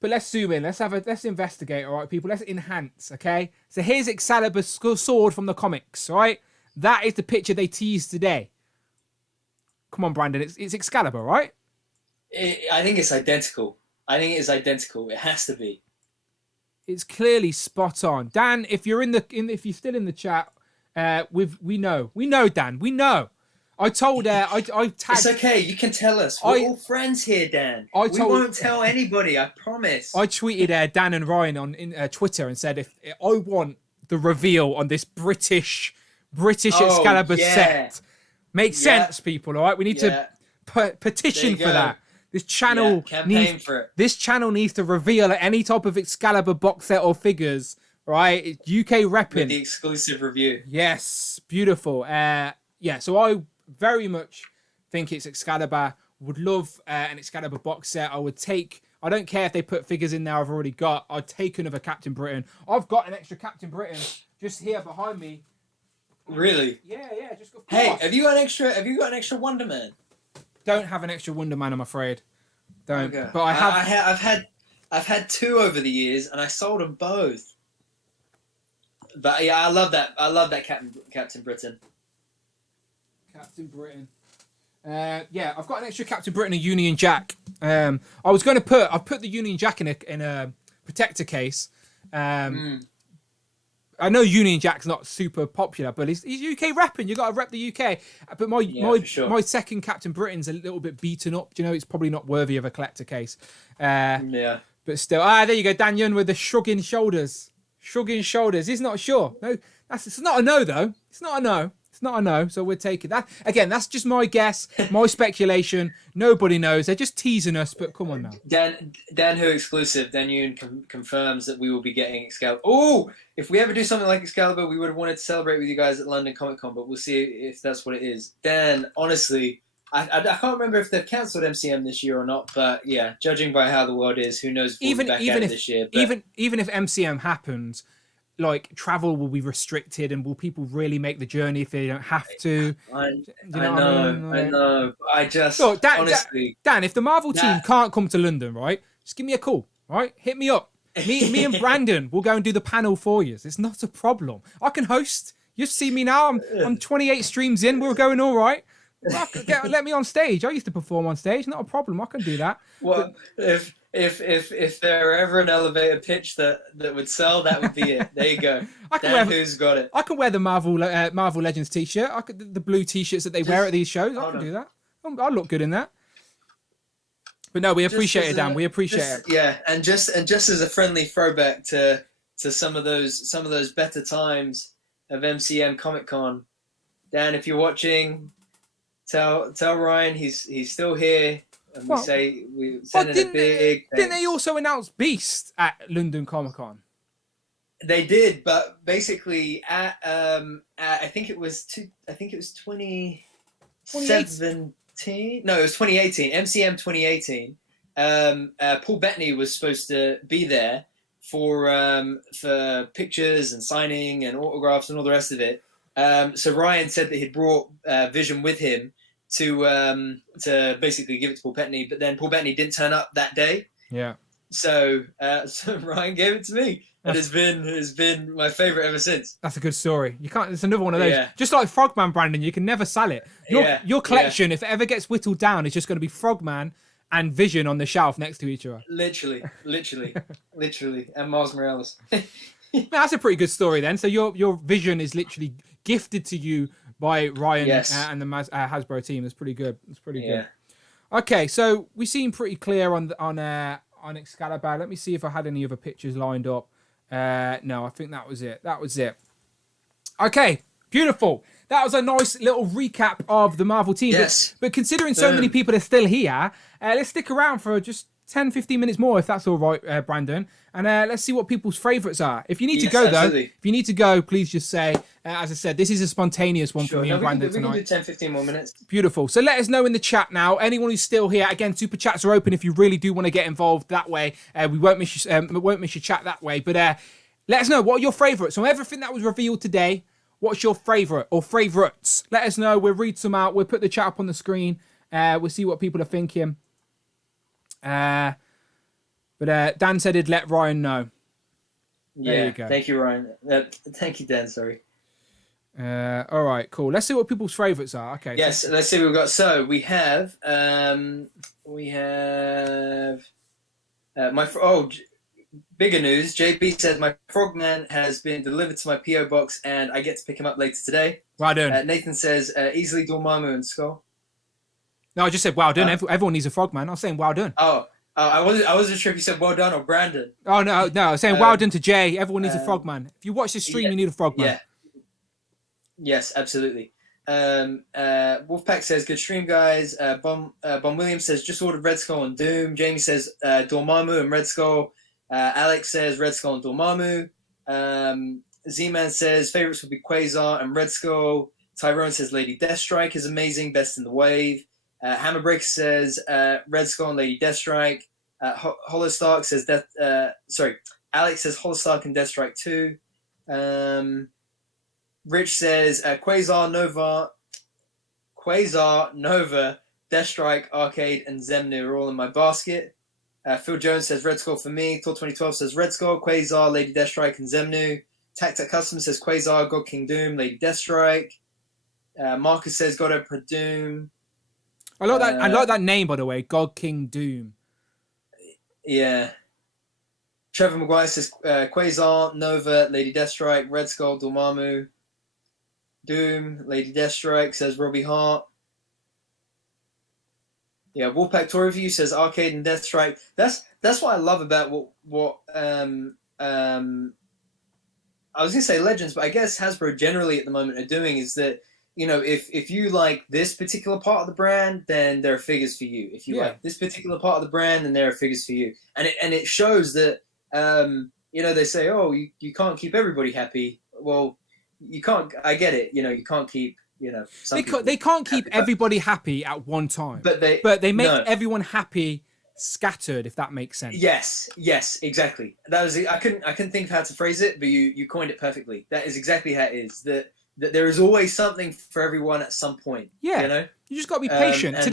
But let's zoom in. Let's investigate, all right, people. Let's enhance, okay? So here's Excalibur's sword from the comics, all right? That is the picture they teased today. Come on, Brandon. It's Excalibur, right? I think it's identical. It has to be. It's clearly spot on. Dan, if you're if you're still in the chat, we know, Dan. We know. I told I tagged. It's okay. You can tell us. We're all friends here, Dan. We won't tell anybody. I promise. I tweeted Dan and Ryan on Twitter and said if I want the reveal on this British Excalibur set. Makes sense, people. All right, we need to petition for that. This channel campaign for it. This channel needs to reveal any type of Excalibur box set or figures. Right, it's UK repping with the exclusive review. Yes, beautiful. So I very much think it's Excalibur. Would love an Excalibur box set. I would take. I don't care if they put figures in there I've already got. I'd take another Captain Britain. I've got an extra Captain Britain just here behind me. Really? Yeah. Just go. Hey, have you got an extra Wonder Man? Don't have an extra Wonder Man, I'm afraid. Don't. Okay. But I have. I've had 2 over the years, and I sold them both. But yeah, I love that. I love that Captain Britain. Captain Britain. Yeah, I've got an extra Captain Britain and Union Jack. I was going to put the Union Jack in a protector case. I know Union Jack's not super popular, but he's UK repping. You got to rep the UK. But my second Captain Britain's a little bit beaten up. Do you know, it's probably not worthy of a collector case. Yeah. But still, there you go, Dan Yun with the shrugging shoulders. Shrugging shoulders. He's not sure. No, it's not a no though. It's not a no. It's not a no. So we're taking that. Again, that's just my guess, my speculation. Nobody knows. They're just teasing us. But come on now. Dan Who exclusive. Dan Yun confirms that we will be getting Excalibur. Oh, if we ever do something like Excalibur, we would have wanted to celebrate with you guys at London Comic Con, but we'll see if that's what it is. Dan, honestly, I can't remember if they've cancelled MCM this year or not, but yeah, judging by how the world is, who knows if we'll be back at it this year. But even if MCM happens, like travel will be restricted, and will people really make the journey if they don't have to? I know. I just look, honestly, Dan, if the Marvel team can't come to London, right, just give me a call, right? Hit me up. Me and Brandon will go and do the panel for you. It's not a problem. I can host. You see me now. I'm 28 streams in. We're going all right. Let me on stage. I used to perform on stage. Not a problem. I can do that. Well, if there were ever an elevator pitch that would sell, that would be it. There you go. Who's got it? I can wear the Marvel Legends t-shirt. The blue t-shirts that they wear at these shows. I can do that. I look good in that. But no, we appreciate it, Dan. We appreciate it. Yeah, and just as a friendly throwback to some of those better times of MCM Comic Con, Dan, if you're watching, tell Ryan he's still here, and we send in a big. Didn't they also announce Beast at London Comic Con? They did, but basically at I think it was 2017. No, it was 2018. MCM 2018. Paul Bettany was supposed to be there for pictures and signing and autographs and all the rest of it. So Ryan said that he'd brought Vision with him to basically give it to Paul Bettany, but then Paul Bettany didn't turn up that day. Yeah. So Ryan gave it to me. It has been my favorite ever since. That's a good story. You can't. It's another one of those. Yeah. Just like Frogman, Brandon, you can never sell it. Your collection, if it ever gets whittled down, is just going to be Frogman and Vision on the shelf next to each other. Literally, and Miles Morales. That's a pretty good story then. So your Vision is literally gifted to you by Ryan and the Hasbro team. That's pretty good. That's pretty good. Okay, so we seem pretty clear on Excalibur. Let me see if I had any other pictures lined up. No, I think that was it. Okay, beautiful. That was a nice little recap of the Marvel team. Yes. But considering so many people are still here, let's stick around for just 10, 15 minutes more, if that's all right, Brandon. And let's see what people's favourites are. If you need to go, absolutely. If you need to go, please just say, as I said, this is a spontaneous one for me and Brandon tonight. We can do 10, 15 more minutes. Beautiful. So let us know in the chat now. Anyone who's still here, again, super chats are open if you really do want to get involved that way. We won't miss your chat that way. But let us know, what are your favourites? So everything that was revealed today, what's your favourite or favourites? Let us know. We'll read some out. We'll put the chat up on the screen. We'll see what people are thinking. But Dan said he'd let Ryan know. There you go. Thank you, Ryan. Thank you, Dan. Sorry. All right, cool. Let's see what people's favourites are. Okay. Yes, let's see what we've got. So we have bigger news. JP says my Frogman has been delivered to my PO box and I get to pick him up later today. Well done. Nathan says easily Dormammu and Skull. No, I just said well done. Everyone needs a Frogman. I was saying well done. I wasn't sure if you said well done or Brandon. Oh no, I was saying well done to Jay. Everyone needs a Frogman. If you watch this stream, you need a Frogman. Yeah. Yes, absolutely. Wolfpack says good stream, guys. Bon Williams says just ordered Red Skull and Doom. Jamie says Dormammu and Red Skull. Alex says Red Skull and Dormammu. Z-Man says favorites would be Quasar and Red Skull. Tyrone says Lady Deathstrike is amazing, best in the wave. Hammerbreaker says Red Skull and Lady Deathstrike. Hollow Stark says Alex says Hollow Stark and Deathstrike 2. Rich says Quasar, Nova, Deathstrike, Arcade, and Zemu are all in my basket. Phil Jones says Red Skull for me. Thor 2012 says Red Skull, Quasar, Lady Deathstrike, and Zemu. Tactic Custom says Quasar, God King Doom, Lady Deathstrike. Marcus says God Emperor Doom. I like that. I like that name, by the way. God King Doom. Yeah. Trevor Maguire says Quasar, Nova, Lady Deathstrike, Red Skull, Dormammu, Doom, Lady Deathstrike, says Robbie Hart. Yeah, Wolfpack Tour Review says Arcade and Deathstrike. That's what I love about what I was gonna say Legends, but I guess Hasbro generally at the moment are doing is that, you know, if you like this particular part of the brand, then there are figures for you. If you like this particular part of the brand, then there are figures for you. And it shows that you know, they say, oh, you can't keep everybody happy. Well, you can't. I get it. You know, you can't keep. You know, they can't keep everybody happy at one time. But they make everyone happy scattered, if that makes sense. Yes, exactly. That was I couldn't think of how to phrase it, but you coined it perfectly. That is exactly how it is. That there is always something for everyone at some point. Yeah, you know, you just got to be patient. And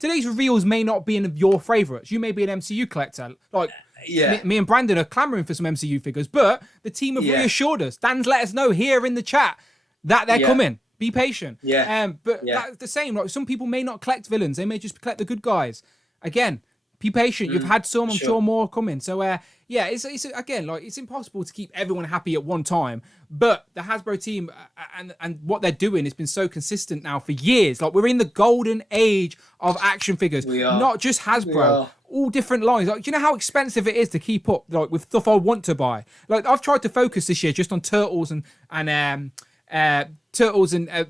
today's reveals may not be in your favorites. You may be an MCU collector, like. Me and Brandon are clamoring for some MCU figures, but the team have reassured us. Dan's let us know here in the chat that they're coming. Be patient. But that's the same. Like, some people may not collect villains; they may just collect the good guys. Again, be patient. You've had some. I'm sure more are coming. So it's again, like, it's impossible to keep everyone happy at one time. But the Hasbro team and what they're doing has been so consistent now for years. Like, we're in the golden age of action figures. We are. Not just Hasbro. All different lines. Like, do you know how expensive it is to keep up, like, with stuff I want to buy? Like, I've tried to focus this year just on Turtles and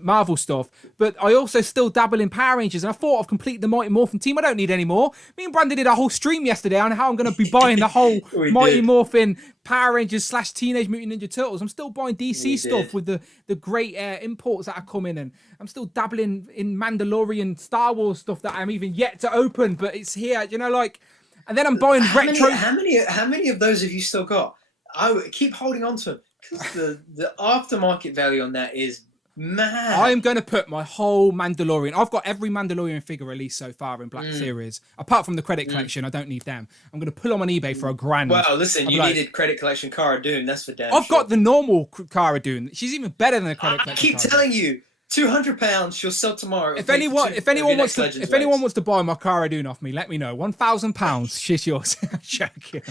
Marvel stuff, but I also still dabble in Power Rangers, and I thought I've completed the Mighty Morphin team. I don't need any more. Me and Brandon did a whole stream yesterday on how I'm going to be buying the whole Mighty Morphin Power Rangers / Teenage Mutant Ninja Turtles. I'm still buying DC stuff with the great imports that are coming, and I'm still dabbling in Mandalorian Star Wars stuff that I'm even yet to open, but it's here, you know, like. And then I'm buying retro. How many of those have you still got? I would keep holding on to them, because the aftermarket value on that is mad. I'm going to put my whole Mandalorian. I've got every Mandalorian figure released so far in Black Series. Apart from the credit collection, I don't need them. I'm going to pull them on eBay for $1,000. Well, listen, you needed credit collection Cara Dune. That's for damn I've got the normal Cara Dune. She's even better than the credit collection. I keep telling you, £200. She'll sell tomorrow. If anyone wants to buy my Cara Dune off me, let me know. £1,000. She's yours. Joking.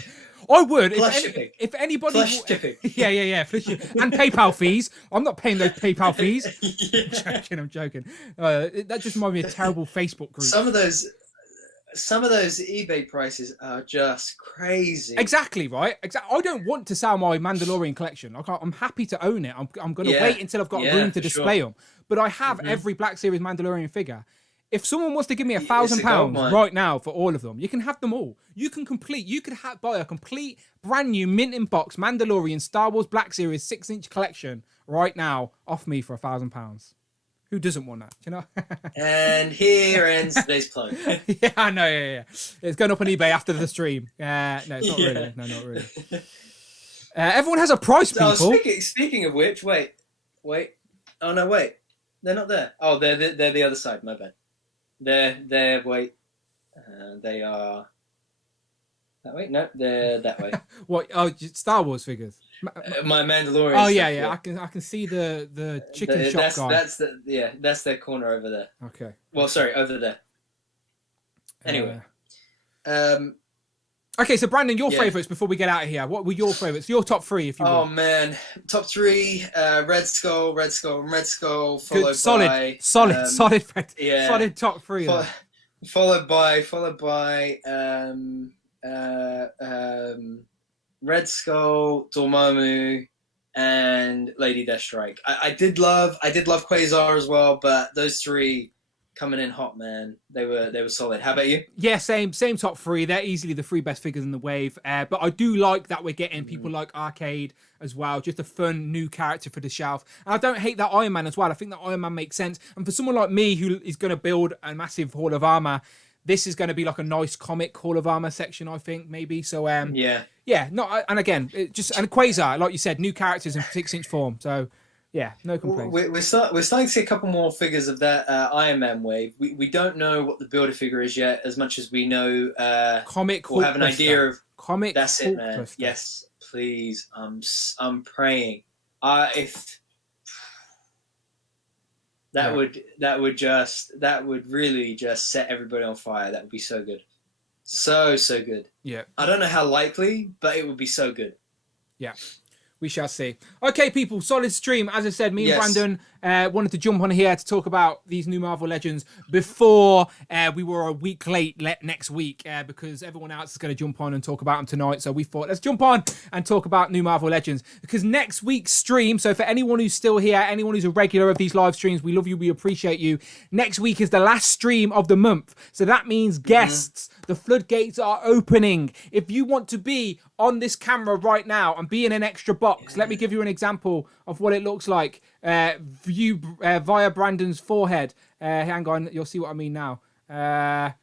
I would. If anybody. Flash shipping. Yeah. And PayPal fees. I'm not paying those PayPal fees. I'm joking. That just reminds me of a terrible Facebook group. Some of those eBay prices are just crazy. Exactly, right? I don't want to sell my Mandalorian collection. I'm happy to own it. I'm going to wait until I've got room to display them. But I have every Black Series Mandalorian figure. If someone wants to give me £1,000 right now for all of them, you can have them all. You can buy a complete brand new mint in box Mandalorian Star Wars Black Series 6-inch collection right now off me for £1,000. Who doesn't want that? You know. And here ends today's plug. Yeah, I know. Yeah. It's going up on eBay after the stream. No, it's not really. No, not really. Everyone has a price, people. Speaking of which, wait. Oh no, wait. They're not there. Oh, they're the other side. My bad. They're wait. They are that way. No, they're that way. What? Oh, Star Wars figures. My Mandalorian. Oh yeah. I can see the chicken shop guy. That's their corner over there. Okay. Well, sorry, over there. Anyway. Okay, so Brandon, your favourites before we get out of here. What were your favourites? Your top three, if you will. Oh man, top three: Red Skull, followed by solid top three. Followed by Red Skull, Dormammu, and Lady Deathstrike. I did love Quasar as well, but those three coming in hot, man. They were solid. How about you? Yeah, same top three. They're easily the three best figures in the wave. But I do like that we're getting people like Arcade as well. Just a fun new character for the shelf. And I don't hate that Iron Man as well. I think that Iron Man makes sense. And for someone like me who is going to build a massive Hall of Armor, this is going to be like a nice comic Hall of Armor section, I think, maybe. So, yeah. No, and again, and Quasar, like you said, new characters in 6-inch form. So, yeah, no complaints. We're starting to see a couple more figures of that Iron Man wave. We don't know what the builder figure is yet, as much as we know. Comic. We'll have an idea of comic. That's it, man. Yes, please. I'm praying. If that would really just set everybody on fire. That would be so good. So good. Yeah. I don't know how likely, but it would be so good. Yeah. We shall see. Okay, people, solid stream. As I said, me and Brandon wanted to jump on here to talk about these new Marvel Legends before we were a week late next week because everyone else is going to jump on and talk about them tonight. So we thought, let's jump on and talk about new Marvel Legends because next week's stream, so for anyone who's still here, anyone who's a regular of these live streams, we love you, we appreciate you. Next week is the last stream of the month. So that means guests, the floodgates are opening. If you want to be on this camera right now and be in an extra box, let me give you an example of what it looks like. View via Brandon's forehead. Hang on, you'll see what I mean now. There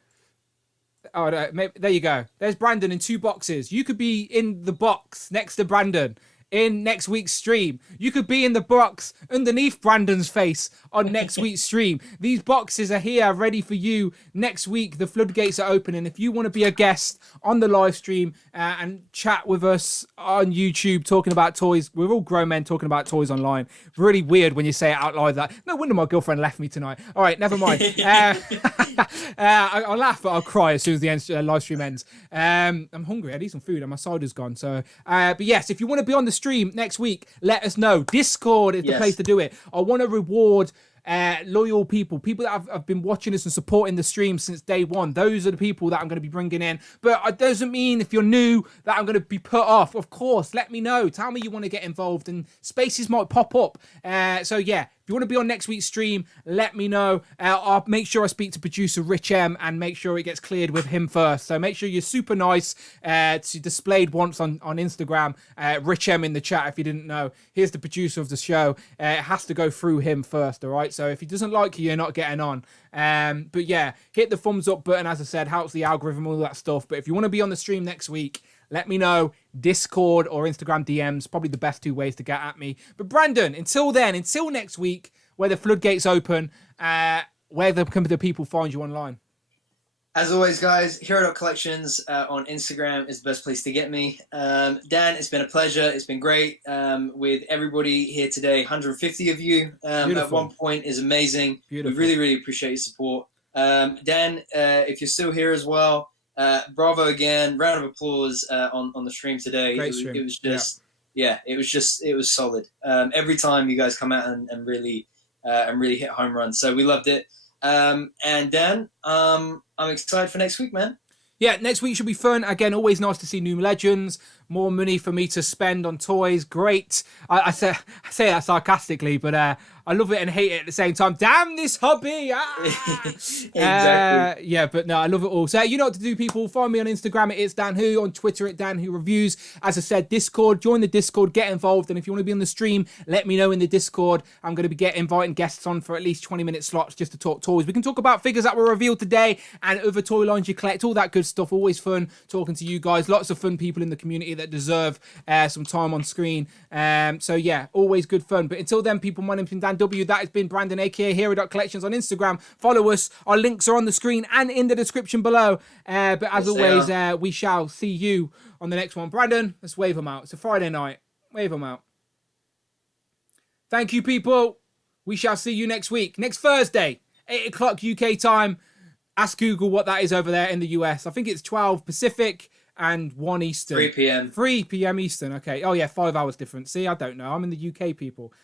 you go. There's Brandon in 2 boxes. You could be in the box next to Brandon in next week's stream. You could be in the box underneath Brandon's face on next week's stream. These boxes are here ready for you next week. The floodgates are open, and if you want to be a guest on the live stream and chat with us on YouTube talking about toys, we're all grown men talking about toys online. Really weird when you say it out loud. That no wonder my girlfriend left me tonight. All right, never mind. I'll laugh, but I'll cry as soon as the live stream ends. I'm hungry. I need some food, and my cider's gone. So, but yes, if you want to be on the stream next week, let us know. Discord is the place to do it. I want to reward loyal people that have been watching us and supporting the stream since day one. Those are the people that I'm going to be bringing in. But it doesn't mean if you're new that I'm going to be put off. Of course, let me know. Tell me you want to get involved and spaces might pop up. So yeah, if you want to be on next week's stream, let me know. I'll make sure I speak to producer Rich M and make sure it gets cleared with him first. So make sure you're super nice to displayed once on Instagram. Rich M in the chat if you didn't know. Here's the producer of the show. It has to go through him first, all right? So if he doesn't like you, you're not getting on. But yeah, hit the thumbs up button, as I said, helps the algorithm, all that stuff. But if you want to be on the stream next week, let me know. Discord or Instagram DMs, probably the best 2 ways to get at me. But Brandon, until next week, where the floodgates open, where can the people find you online? As always, guys, Hero Collections on Instagram is the best place to get me. Dan, it's been a pleasure. It's been great with everybody here today. 150 of you at one point is amazing. Beautiful. We really, really appreciate your support. Dan, if you're still here as well, bravo again. Round of applause on the stream today. Great stream. It was just, it was solid. Every time you guys come out and really hit home runs. So we loved it. And Dan, I'm excited for next week, man. Yeah, next week should be fun. Again, always nice to see new legends. More money for me to spend on toys. Great. I say that sarcastically, but I love it and hate it at the same time. Damn this hobby! Exactly. Yeah, but no, I love it all. So you know what to do, people. Find me on Instagram. It's Dan Who. On Twitter, at Dan Who Reviews. As I said, Discord. Join the Discord. Get involved. And if you want to be on the stream, let me know in the Discord. I'm going to be inviting guests on for at least 20-minute slots just to talk toys. We can talk about figures that were revealed today and other toy lines you collect. All that good stuff. Always fun talking to you guys. Lots of fun people in the community that deserve some time on screen. So yeah, always good fun. But until then, people, my name's been Dan W. That has been Brandon, aka Hero.collections on Instagram. Follow us. Our links are on the screen and in the description below. But as always, we shall see you on the next one. Brandon, let's wave them out. It's a Friday night. Wave them out. Thank you, people. We shall see you next week. Next Thursday, 8 o'clock UK time. Ask Google what that is over there in the US. I think it's 12 Pacific and 1 Eastern. 3 p.m. 3 p.m. Eastern. Okay. Oh, yeah, 5 hours difference. See, I don't know. I'm in the UK, people.